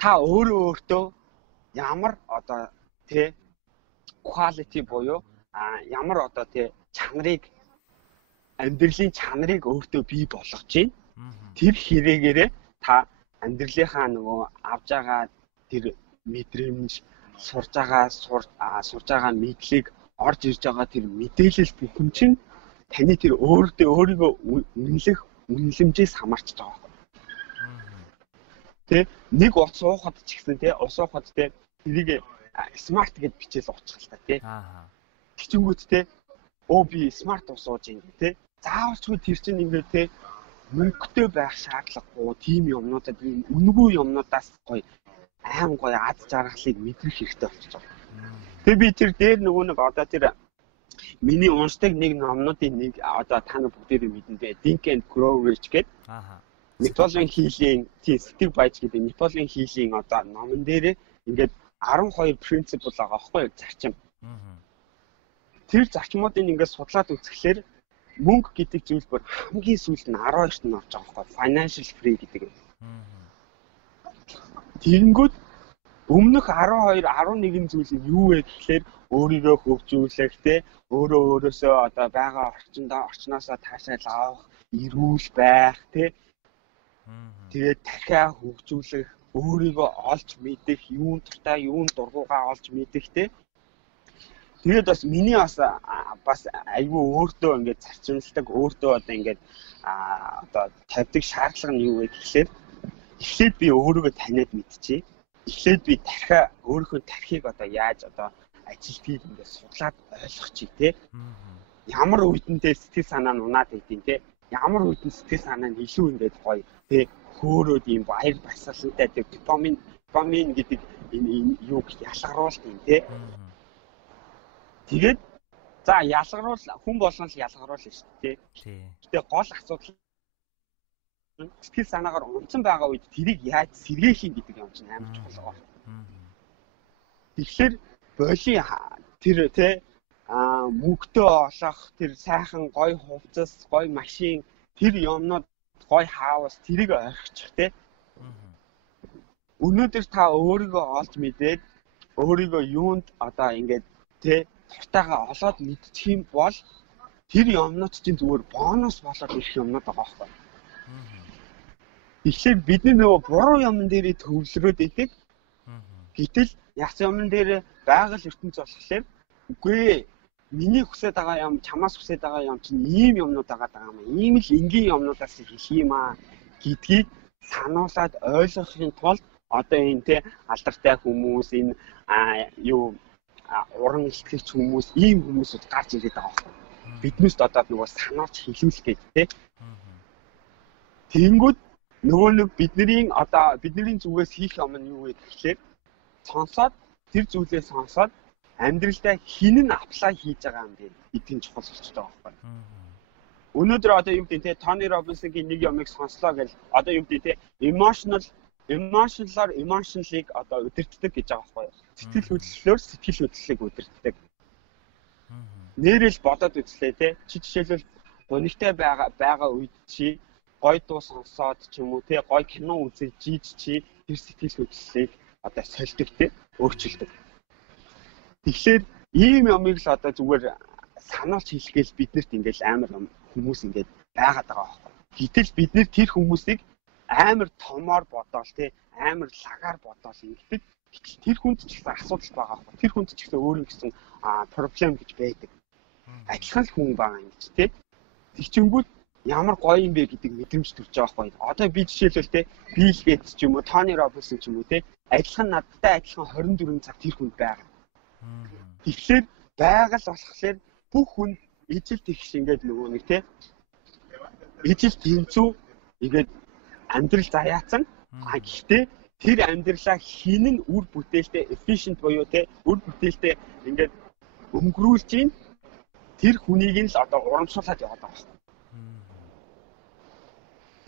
та өөртөө ямар одоо тэ quality буюу ямар одоо тэ чанарыг амьдралын чанарыг өөртөө бий болгож чинь тэр хэрэгээрээ та амьдралынхаа нөгөө авж байгаа тэр мэдрэмж сурж байгаа мэдлэг орж ирж байгаа тэр мэдээлэл бүхэн чинь таны тэр өөрийгөө үнэлэх үнэлэмжээс хамаарч байгаа юм. Тэ нэг ус уухад ч гэсэн тэ ус уухад тэ тэрийг смарт гэж бичээл уучих л та тэ. Тэгчингүүт тэ би смарт ус ууж юм тэ. Заавалчгүй тэр чинь ингээд тэ мөнгөтэй байх шаардлагагүй тийм юмнуудад үнэгүй юмнуудаас гоё аим гоё ад жаргалыг мэдрэх хэрэгтэй болчихж байгаа. Тэгээ би тэр дээр нөгөө нэг одоо тэр миний уншдаг нэг номнуудын нэг одоо та нар бүгдээрээ мэднэ дээ. Think and Grow Rich гэдэг. Неполеон хийлийн тийм сэтгэл баяж гэдэг Неполеон хийлийн одоо номон дээр ингээд 12 принципл байгаа байхгүй юу зарчим. Тэр зарчмуудыг ингээд судлаад үзэхлээр мөнгө гэдэг зүйл бүр хамгийн сүүлд нь 12-т нь орж байгаа байхгүй financial free гэдэг. Тэгэнгүүт өмнөх 12 11 зүйл нь юу вэ гэхлээр өөрийгөө хөгжүүлэх те өөрөөсөө одоо байгаа орчноосоо таашаал авах, эрүүл байх те. Тэгээд дахиад хөгжүүлэх, өөрийгөө олж мэдэх, юун дуртай, юун дургуугаа олж мэдэх те. Тэгээд бас миний бас айгүй өөртөө ингээд зарчимлдаг, өөртөө одоо ингээд одоо тавьдаг шаардлага нь юу вэ гэхлээр эхлээд би өөрийгөө таниад мэдчихье. Эхлээд би дахиад өөрийнхөө тархийг одоо яаж одоо ажилтгийг ингээд судлаад ойлгочих тий. Ямар үедэнтэй сэтгэл санаа нь унаад байдیں۔ Тий. Ямар үедэн сэтгэл санаа нь илүү ингээд гоё тий хөөрөөд юм баяр баясгалантай тий допамин гэдэг энэ юуг ялгаруулт юм тий. Тэгээд за ялгаруул хүн болгон л ялгаруулна шүү дээ тий. Гэтэ гол асуудал сэтгэл санаагаар унтсан байгаа үед тэрийг яаж сэргээх юм гэдэг юм чинь амар чухал байна. Тэгэхээр боли тэр тий мөнгөтэй олох тэр сайхан гой хувцас, гой машин тэр юмнууд гой хаус тэрийг орхичих тий. Өнөөдөр та өөрийгөө олж мэдээд өөрийгөө юунд одоо ингээд тий тартайгаа олоод мэдчих юм бол тэр юмнууд чинь зүгээр бонус болоод ирэх юмнууд байгаа байхгүй. Тэгэхээр бидний нөгөө буруу юмн дээр төвлөрөөд идэг. Гэтэл ягц юмн дээр байгаль ертөнц болохоор үгүй миний хүсэж байгаа юм чамаас хүсэж байгаа юм чинь ийм юмнууд байгаа юм. Ийм л энгийн юмнуудаас хэлэх юм аа гэдгийг сануулад ойлгохын тулд одоо энэ те алдартай хүмүүс энэ юу уран илтгэгч хүмүүс ийм хүмүүсүүд гарч ирээд байгаа байхгүй. Биднээс одоо нөгөө санаач хэлүүлэх гээд те. Тэнгүүд нөгөө нэг бидний зүгээс хийх юм нь юу вэ гэхлээр сонсоод тэр зүйлээ сонсоод амьдралдаа хин нь аплай хийж байгаа юм бэ гэдгийг чухал болчихж байгаа байхгүй. Өнөөдөр одоо юм тийм те Тони Робинсонгийн нэг юмыг сонслоо гэл одоо юм тийм те emotionally одоо өдөртдөг гэж байгаа байхгүй. Сэтгэл хөдлөлөөр сэтгэл хөдлөлийг өдөртдөг. Нэрэл бодоод үзлээ те. Чи жишээлбэл гонигтай байгаа үед чи гой дуу сонсоод ч юм уу те гой кино үзэж чи тэр сэтгэл хөдлөлийг одоо сольдог те өөрчилдөг. Тэгэхээр ийм юмыг л одоо зүгээр сануулж хэлэхгээл биднэрт ингээл амар хүмүүс ингээд байгаад байгаа байхгүй. Гэтэл бид нэр тэр хүмүүсийг амар томоор бодоол те амар лагаар бодоол ингэдэг. Гэтэл тэр хүнд ч гэсэн асуудал байгаа байхгүй. Тэр хүнд ч гэсэн өөрийн гэсэн проблем гэж байдаг. Адилхан л хүн байгаа юм чи те. Тэгчингүүд ямар гоё юм бэ гэдэг мэдрэмж төрж байгаа байхгүй. Одоо би жишээлбэл те Билл Гейтс ч юм уу, Тони Робинсон ч юм уу те адилхан надтай адилхан 24 цаг тэр хүнд байгаа. Тэгэхээр байгаль болохоор бүх хүн ижил тэгш ингээд нөгөө нэг те ижил тэнцүү ингээд амьдрал заяатсан. Гэхдээ тэр амьдралаа хинэн үр бүтээлтэй efficient буюу те үр бүтээлтэй ингээд өнгөрүүлж ийн тэр хүнийг нь л одоо урамшуулад яваад байгаа юм.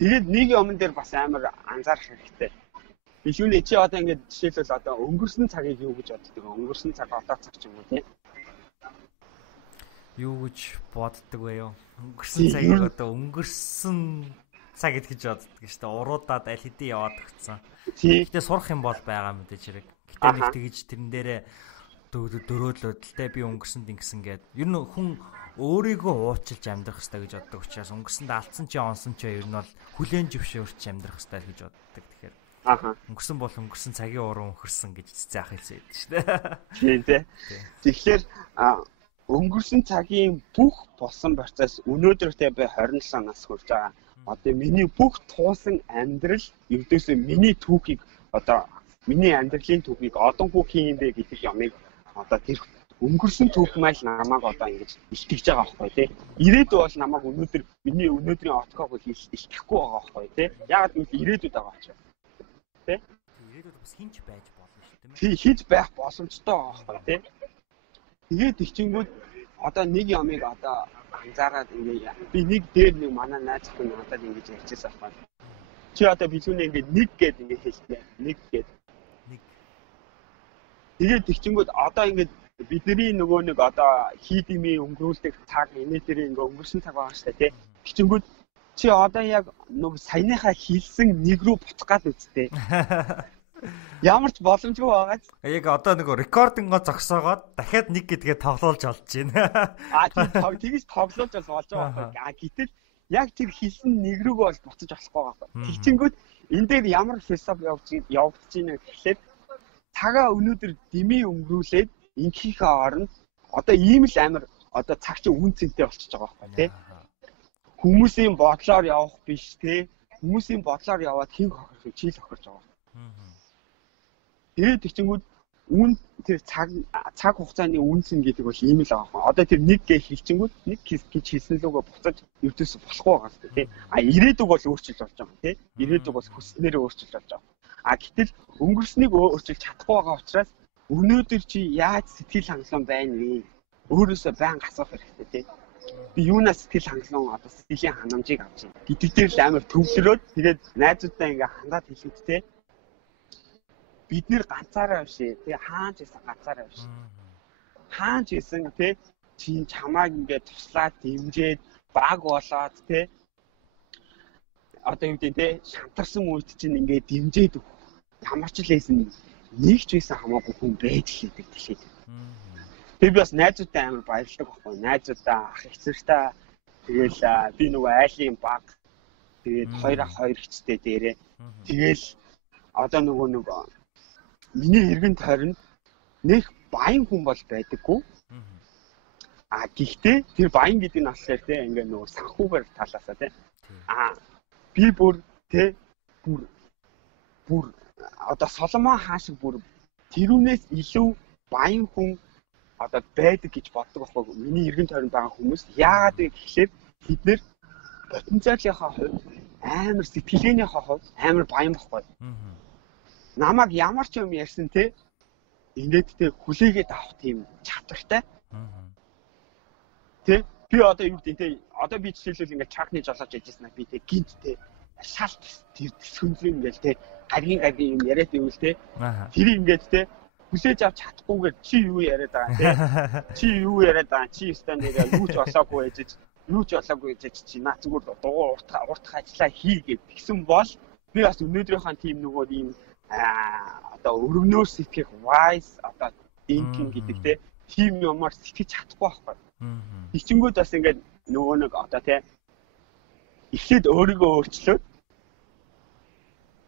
Тэгээд нэг юм дээр бас амар анзаарах хэрэгтэй. Бишүүнээ чи одоо ингээд жишээлбэл одоо өнгөрсөн цагийг юу гэж боддог вэ? Өнгөрсөн цаг одоо цаг ч юм уу те? Юу гэж боддог вэ юу? Өнгөрсөн цагийг одоо өнгөрсөн цаг гэж боддог шүү дээ. Уруудаад аль хэдийн яваад өгцөн. Гэхдээ сурах юм бол байгаа мэдээж хэрэг. Гэтэ нэг тэгж тэрэн дээрээ дөрөөлөд л те би өнгөрсөнд ингэсэн гээд. Ер нь хүн өөрийгөө уучилж амьдрах хэрэгтэй гэж боддог учраас өнгөрсөнд алдсан чи онсон чи ер нь бол хүлээн зөвшөөрч амьдрах хэрэгтэй гэж боддог. Тэгэхээр өнгөрсөн бол өнгөрсөн цагийн уран өнгөрсөн гэж заах хэлсэн байдаг шүү дээ. Тийм. Тэгэхээр өнгөрсөн цагийн бүх болсон процесс өнөөдөртэй би 27 нас хүрч байгаа. Одоо миний бүх туусан амьдрал ердөөсөө миний түүхийг одоо миний амьдралын түүхийг одонхүү хин бэ гэдэг ямыг одоо тэр өнгөрсөн түүх маань намайг одоо ингэж илтгэж байгаа байхгүй тий. Ирээдүй бол намайг өнөөдөр миний өнөөдрийн отгоог илтгэхгүй байгаа байхгүй тий. Яагаад гэвэл ирээдүйд байгаа учраас. Тий. Ирээдүйд бас хинч байж болно шүү дээ. Тий, хийж байх боломжтой байгаа байхгүй тий. Тэгээд ихчингүүд одоо нэг ямыг одоо анзаараад ингээ би нэг дээр нэг манай найз хүн надад ингэж ярьчихсан байхгүй. Чи одоо бизүүнээ ингээ нэг гээд ингээ хэлдэг. Нэг гээд. Тэгээд ихчингүүд одоо ингээ бидний нөгөө нэг одоо хийдимий өнгөрүүлдэг цаг энэ дээр ингээ өнгөрсөн цаг байгаа шүү дээ тий. Ихчингүүд чи одоо яг нөгөө саяныхаа хийсэн нэг рүү буцах гад үсттэй. Ямар ч боломжгүй байгааз. Яг одоо нөгөө рекордингоо зогсоогоод дахиад нэг гэдгээ тоглуулж олж байна. Тэгж тоглуулж болж байгаа байхгүй. Гэтэл яг тэр хийсэн нэг рүүгээ бол буцаж болохгүй байхгүй. Тэгчингүүд энэ дээр ямар философи явагдаж байна гэхлээр цагаа өнөөдөр дэмий өнгөрүүлээд инхийнхээ оронд одоо ийм л амар одоо цаг чинь үн цэнтэй болчихж байгаа байхгүй тий. Хүмүүсийн бодлоор явах биш тий. Хүмүүсийн бодлоор яваад хин хохирох чийл хохирч байгаа. Тэгээд тэгчингүүд үн тэр цаг хугацааны үнцэн гэдэг бол ийм л байгаа. Одоо тэр нэг гээ хэлчингүүд нэг гэж хэлсэн лүүгээ буцаж ердөөс болохгүй байгаа шүү дээ тий. Ирээдүг бол өөрчилж болж байгаа тий. Ирээдүг бол хүснээрээ өөрчилж болж байгаа. Гэтэл өнгөрснийг өөрчилж чадахгүй байгаа учраас өнөөдөр чи яаж сэтгэл хангалуун байна вэ? Өөрөөсөө байнга асуух хэрэгтэй тий. Би юунаас сэтгэл хангалуун одоо сэтгэлийн ханамжийг авч байна. Гэдэг дээр л амар төвлөрөөд тэгээд найзуудтай ингээ хандаад хэлээд тий. Бид нэр ганцаараа биш тий хаанч исэн ганцаараа биш. Хаанч исэн тий чи чамааг ингээ туслаад дэмжээд баг болоод тий одоо юу гэдэг тий шантарсан үед чинь ингээ дэмжээд ямар ч л лээсэн нэг ч байсан хамаагүй хүн байж л идэг дэлхийд. Тэр би бас найзуудтай амар баярлдаг байхгүй. Найзуудаа ах эцэртэй тэгэл би нөгөө айлын баг тэгээд 2-2 хэцтэй дээрээ тэгэл одоо нөгөө миний эргэн тойронд нэг баян хүн бол байдаггүй. Гэхдээ тэр баян гэдэг нь болохоор те ингээ нөгөө санхүүгээр талаасаа те. Би бүр те бүр одоо Соломон хаан шиг бүр тэрүүнээс илүү баян хүн одоо байдаг гэж боддог байхгүй. Миний эргэн тойронд байгаа хүмүүс яагаад вэ гэхлээр бид нэр потенциалынхаа хувьд амар сэтгэлгээнийхаа хувьд амар баян байхгүй. Намайг ямар ч юм ярьсан те ингээд те хүлээгээд авах тийм чадвартай. Тэ би одоо юу гэдэг те одоо би жишээлбэл ингээд чакны жолооч яжсэн би те гинт те шалт тэр төсгөнлөө ингээд те гаргийн юм яриад ивэл те тэр ингээд те хүлээж авч чадахгүйгээр чи юу яриад байгаа те чи юу яриад байгаа чи өстой нэг юу ч болоогүй ээжэж чи наа зүгээр дугуй уртах ажиллаа хийгээд тэгсэн бол би бас өнөөдрийнхөө тийм нөгөө ийм одоо өргөнөөр сэтгэх wise одоо thinking гэдэг те тийм юмар сэтгэж чадахгүй байхгүй. Хичэнгүүд бас ингээд нөгөө нэг одоо тий эхлээд өөрийгөө өөрчлөөд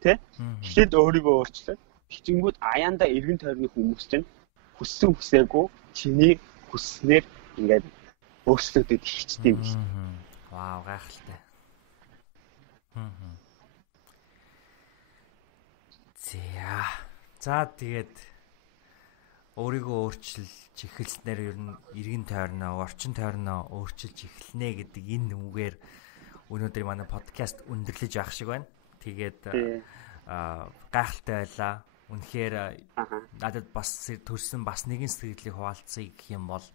тий эхлээд өөрийгөө өөрчлөөд хичэнгүүд аяанда эргэн тойрны хүмүүс чинь хүссэн хүсээгүй чиний хүснээр ингээд өөрчлөгдөж эхэлчихдэг юм шиг. Вау, гайхалтай. За тэгээд өөрийгөө өөрчилж эхэлснээр ер нь эргэн тойрноо, орчин тойрноо өөрчилж эхэлнэ гэдэг энэ үгээр өнөөдөр манай подкаст өндөрлөж явах шиг байна. Тэгээд гайхалтай байлаа. Үнэхээр надад бас төрсэн бас нэгэн сэтгэлийг хуваалцъя гэх юм бол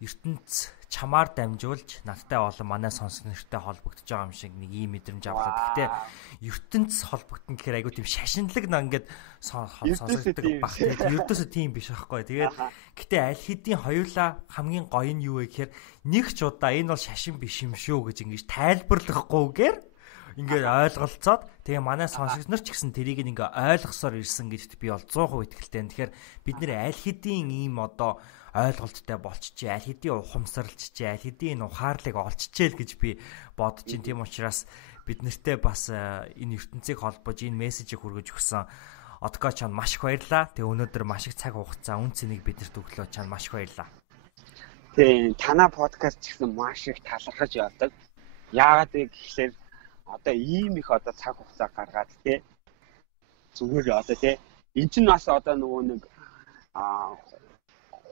ертөнц чамаар дамжуулж надтай олон манай сонсогч нартай холбогдож байгаа юм шиг нэг ийм мэдрэмж авлаа. Гэхдээ ертөнц холбогдно гэхээр айгүй тийм шашинлаг ингээд сонсогддог баг. Ердөөсөө тийм биш байхгүй. Тэгээд гэхдээ аль хэдийн хоёулаа хамгийн гоё нь юу вэ гэхээр нэг ч удаа энэ бол шашин биш юм шүү гэж ингэж тайлбарлахгүйгээр ингээд ойлголцоод тэгээ манай сонсогч нар ч гэсэн тэрийг ингээ ойлгосоор ирсэн гэдэгт би бол 100% итгэлтэй. Тэгэхээр бид нэр аль хэдийн ийм одоо ойлголттой болчихжээ, аль хэдийн ухамсарлжжээ, аль хэдийн ухаарлыг олчжээ л гэж би бодож байна. Тийм учраас бид нартэй бас энэ ертөнцийг холбож энэ мессежийг хүргэж өгсөн Одонхүү чанд маш их баярлалаа. Тэгээ өнөөдөр маш их цаг хугацаа үн цэнийг биднэрт өглөө чанд маш их баярлалаа. Тийм танаа подкаст ч гэсэн маш их талархаж явдаг. Яагаад гэвэл одоо ийм их одоо цаг хугацаа гаргаад тий зүгээр одоо тий эн чинь бас одоо нөгөө нэг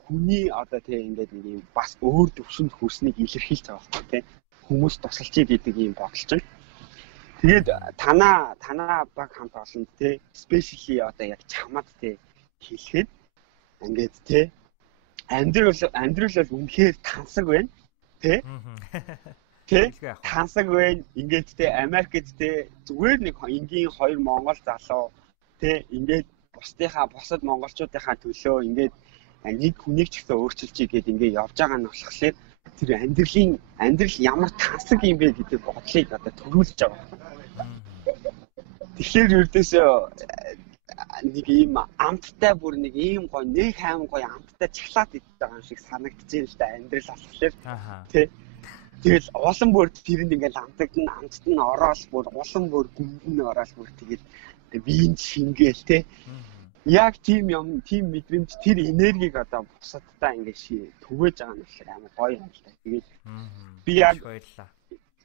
хүний одоо тий ингээд нэг юм бас өөр төвшөнд хүрснийг илэрхийлж байгаа байхгүй тий хүмүүс тусалчий гэдэг юм бодол чинь. Тэгээд танаа баг хамт олон тий спешиали одоо яг чамд тий хэлэхэд ингээд тий амьдрал бол үнэхээр тансаг байна тий. Тэ тансаг байна. Ингээд тэ Америкт тэ зүгээр нэг энгийн хоёр монгол залуу тэ ингээд бусад монголчуудынхаа төлөө ингээд нэг хүнийг ч гэсэн өөрчилчихье гэдээ ингээд явж байгаа нь болохоор тэр амьдрал ямар тансаг юм бэ гэдэг бодлыг одоо төрүүлж байгаа. Тэгэхээр ердөөсөө нэг ийм амттай бүр нэг ийм гоё нэг хайм гоё амттай чоколад идэж байгаа юм шиг санагдчихээн л да амьдрал болохоор тэ. Тэгэл улам бүр тэрэнд ингээл амтд нь ороод бүр улам бүр гүмдэн ороод бүр тэгэл биеийн шингээл те. Яг тийм мэдрэмж тэр энергийг одоо бусадтай ингээд түгэж байгаа нь болохоор амар гоё юм л та. Тэгээд би яг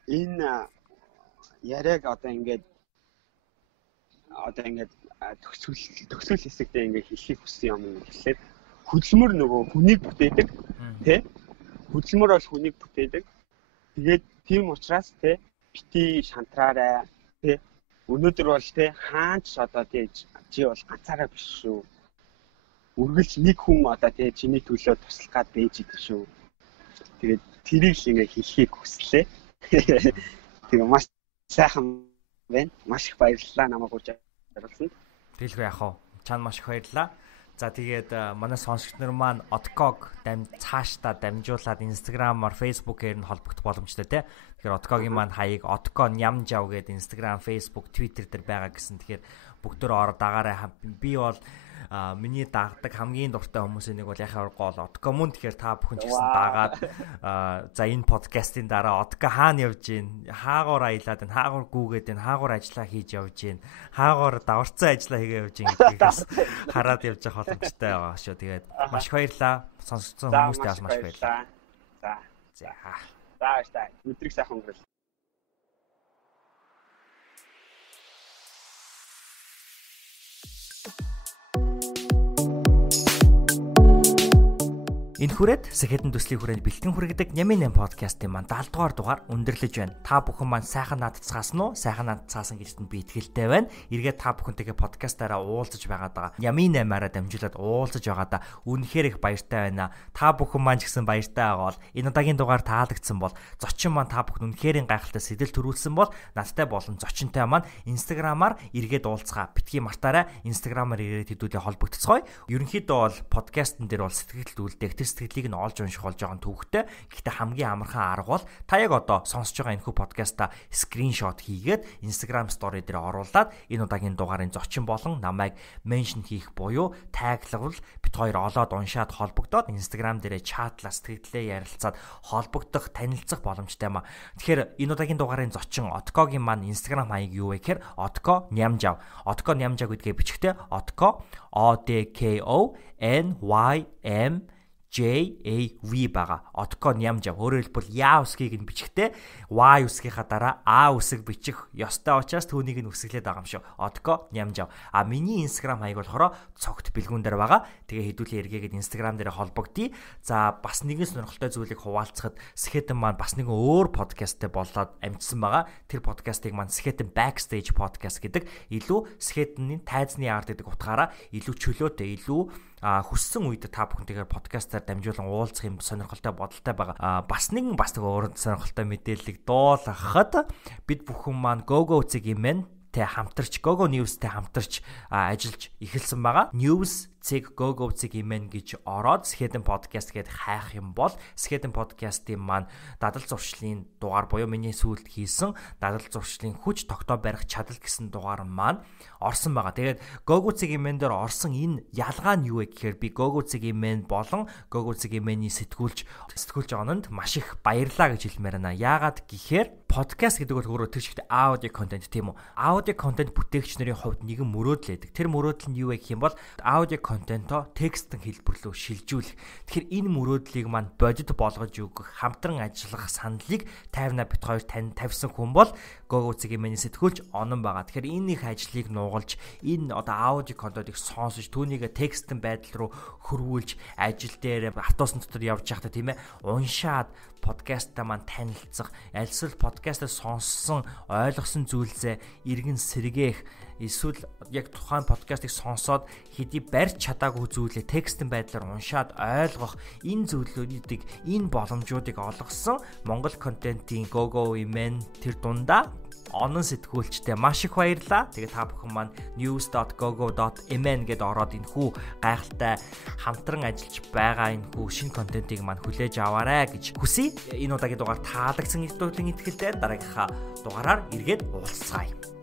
энэ яриаг одоо ингээд төгсгөл хэсэгтээ ингээд хэлхийг хүссэн юм гэхэлээ хөдөлмөр нөгөө хүнийг бүтээдэг те. Хөдөлмөр бол хүнийг бүтээдэг. Тэгээд тийм учраас те бити шантраарай те өнөөдөр бол те хаач одоо те чи бол ганцаараа биш шүү. Үргэлж нэг хүн одоо те чиний төлөө туслах гад байж идэв шүү. Тэгээд тэрийг л ингээ хэлхийг хүслээ. Тэгээ маш сайхан байна. Маш их баярлалаа намайг урьж оруулсанд. Тэгэлгүй яах вэ? Чанд маш их баярлалаа. За тэгээд манай сонсогч нар маань Одонхүүг цаашдаа дамжуулаад Instagram-аар Facebook-ээр нь холбогдох боломжтой тий. Тэгэхээр Одонхүүгийн маань хаяг Одонхүү Нямжав гэдэг Instagram, Facebook, Twitter дээр байгаа гэсэн. Тэгэхээр бүгдөө ороод дагаарай. Би бол миний дагдаг хамгийн дуртай хүмүүсийн нэг бол яхаа гол Одонхүү мөн. Тэгэхээр та бүхэн ч гэсэн дагаад за энэ подкастын дараа Одонхүү хаана явж гин, хаагуур аялаад байна, хаагуур гүүгээд байна, хаагуур ажиллаа хийж явж гин, хаагуур даварцсан ажиллаа хийгээ явж гин гэдгээс хараад явж байгаа боломжтой байгаа шүү. Тэгээд маш их баярлалаа. Сонсогдсон хүмүүстээ бас маш их баярлалаа. За өдрийг сайхан өнгөрөөл. Энэ хүрээд сэхэдэн төслийн хүрээнд бэлтгэн хүргэдэг Нямын Наймын подкастын маань 70 дугаар дугаар өндөрлөж байна. Та бүхэн маань сайхан надцгаасан уу? Сайхан надцгаасан гэдэгт би итгэлтэй байна. Эргээд та бүхэнтэйгээ подкастаараа уулзаж байгаад байгаа. Нямын Наймаараа дамжуулаад уулзаж байгаадаа үнэхээр их баяртай байна. Та бүхэн маань ч гэсэн баяртай байгаа бол энэ удаагийн дугаар таалагдсан бол зочин маань та бүхэн үнэхээр гайхалтай сэтэл төрүүлсэн бол надтай болон зочинтой маань Instagram-аар эргээд уулзгаа. Битгий мартаарай. Instagram-аар ирээд хэдүүлээ холбогдцгоё. Ерөнхийдөө бол подкастн дээр бол сэтгэл үлдээх сэтгэлийг нь олж унших бол жоохон төвхтэй. Гэхдээ хамгийн амархан арга бол та яг одоо сонсож байгаа энэхүү подкаста скриншот хийгээд Instagram story дээр оруулаад энэ удаагийн дугаарын зочин болон намайг меншн хийх буюу таглагвал бит хоёр олоод уншаад холбогдоод Instagram дээрээ чатлаа сэтгэлээ ярилцаад холбогдох, танилцах боломжтой юм а. Тэгэхээр энэ удаагийн дугаарын зочин Одкогийн маань Instagram хаяг юу вэ гэхээр Одко Нямжав. Одко Нямжав гэдгээ бичгтээ Одко ODKO NYMJAV байгаа. Одко Нямжав. Өөрөөр хэлбэл яа үсгийг нь бичгтээ Y үсгийнхаа дараа А үсэг бичих ёстой учраас түүнийг нь үсгэлээд байгаа юм шүү. Одко Нямжав. А миний Instagram хаяг болохоор цогт бэлгүүн дээр байгаа. Тэгээ хэдүүлээ эргээгээд Instagram дээр холбогдъё. За бас нэгэн сонирхолтой зүйлийг хуваалцахад Сэтгэл маань бас нэгэн өөр подкасттэй болоод амжсан байгаа. Тэр подкастыг маань Сэтгэл Backstage podcast гэдэг илүү Сэтгэлийн тайзны арт гэдэг утгаараа илүү чөлөөтэй, илүү хүссэн үед та бүхэнтэйгээр подкастаар дамжуулан уулзах юм сонирхолтой бодолтой байгаа. Бас нэг өөр сонирхолтой мэдээллийг дуулгахад бид бүхэн маань GoGo цэгийн тэ хамтарч GoGo News-тэй хамтарч ажиллаж эхэлсэн байгаа. News цэг GoGo цэг имэн гэж ороод Сэтгэл podcast гэдээ хайх юм бол Сэтгэл podcast-ийн маань дадал зуршлын дугаар буюу миний сүүлд хийсэн дадал зуршлын хүч тогтоо барих чадал гэсэн дугаар маань орсон байгаа. Тэгээд GoGo цэг имэн дээр орсон энэ ялгаа нь юу вэ гэхээр би GoGo цэг имэн болон GoGo цэг имэний сэтгүүлч ононд маш их баярлаа гэж хэлмээр байна. Яагаад гэхээр подкаст гэдэг бол өөрөө тэр чигт аудио контент тийм үү? Аудио контент бүтээгч нарын хувьд нэгэн мөрөөдөл байдаг. Тэр мөрөөдөл нь юу вэ гэх юм бол аудио контентоо текстэн хэлбэрлүү шилжүүлэх. Тэгэхээр энэ мөрөөдлийг маань бодит болгож өгөх, хамтран ажиллах саналыг 50 бит 2 тань тавьсан хүн бол GoGo цэгийн миний сэтгүүлч онон байгаа. Тэгэхээр энэ их ажлыг нуугалж, энэ одоо аудио контентыг сонсож, түүнийг текстэн байдал руу хөрвүүлж, ажил дээр автобусны дотор явж байхдаа тийм ээ, уншаад подкастаа маань танилцах, альсвал подкастаа сонссон, ойлгосон зүйлсээ иргэн сэргээх, эсвэл яг тухайн подкастыг сонсоод хэдий барьж чадаагүй зүйлээ текстэн байдлаар уншаад ойлгох энэ зүйлүүдийг, энэ боломжуудыг олгосон Монгол контентын GoGo имэн тэр дундаа онон сэтгүүлчтэй маш их баярлаа. Тэгээд та бүхэн маань news.gogo.mn гэдээ ороод энэхүү гайхалтай хамтран ажиллаж байгаа энэхүү шинэ контентыг маань хүлээж аваарай гэж хүсье. Энэ удаагийн дугаар таалагдсан их дуудлын итгэлтэй дараагийнхаа дугаараар эргээд уулзцгаая.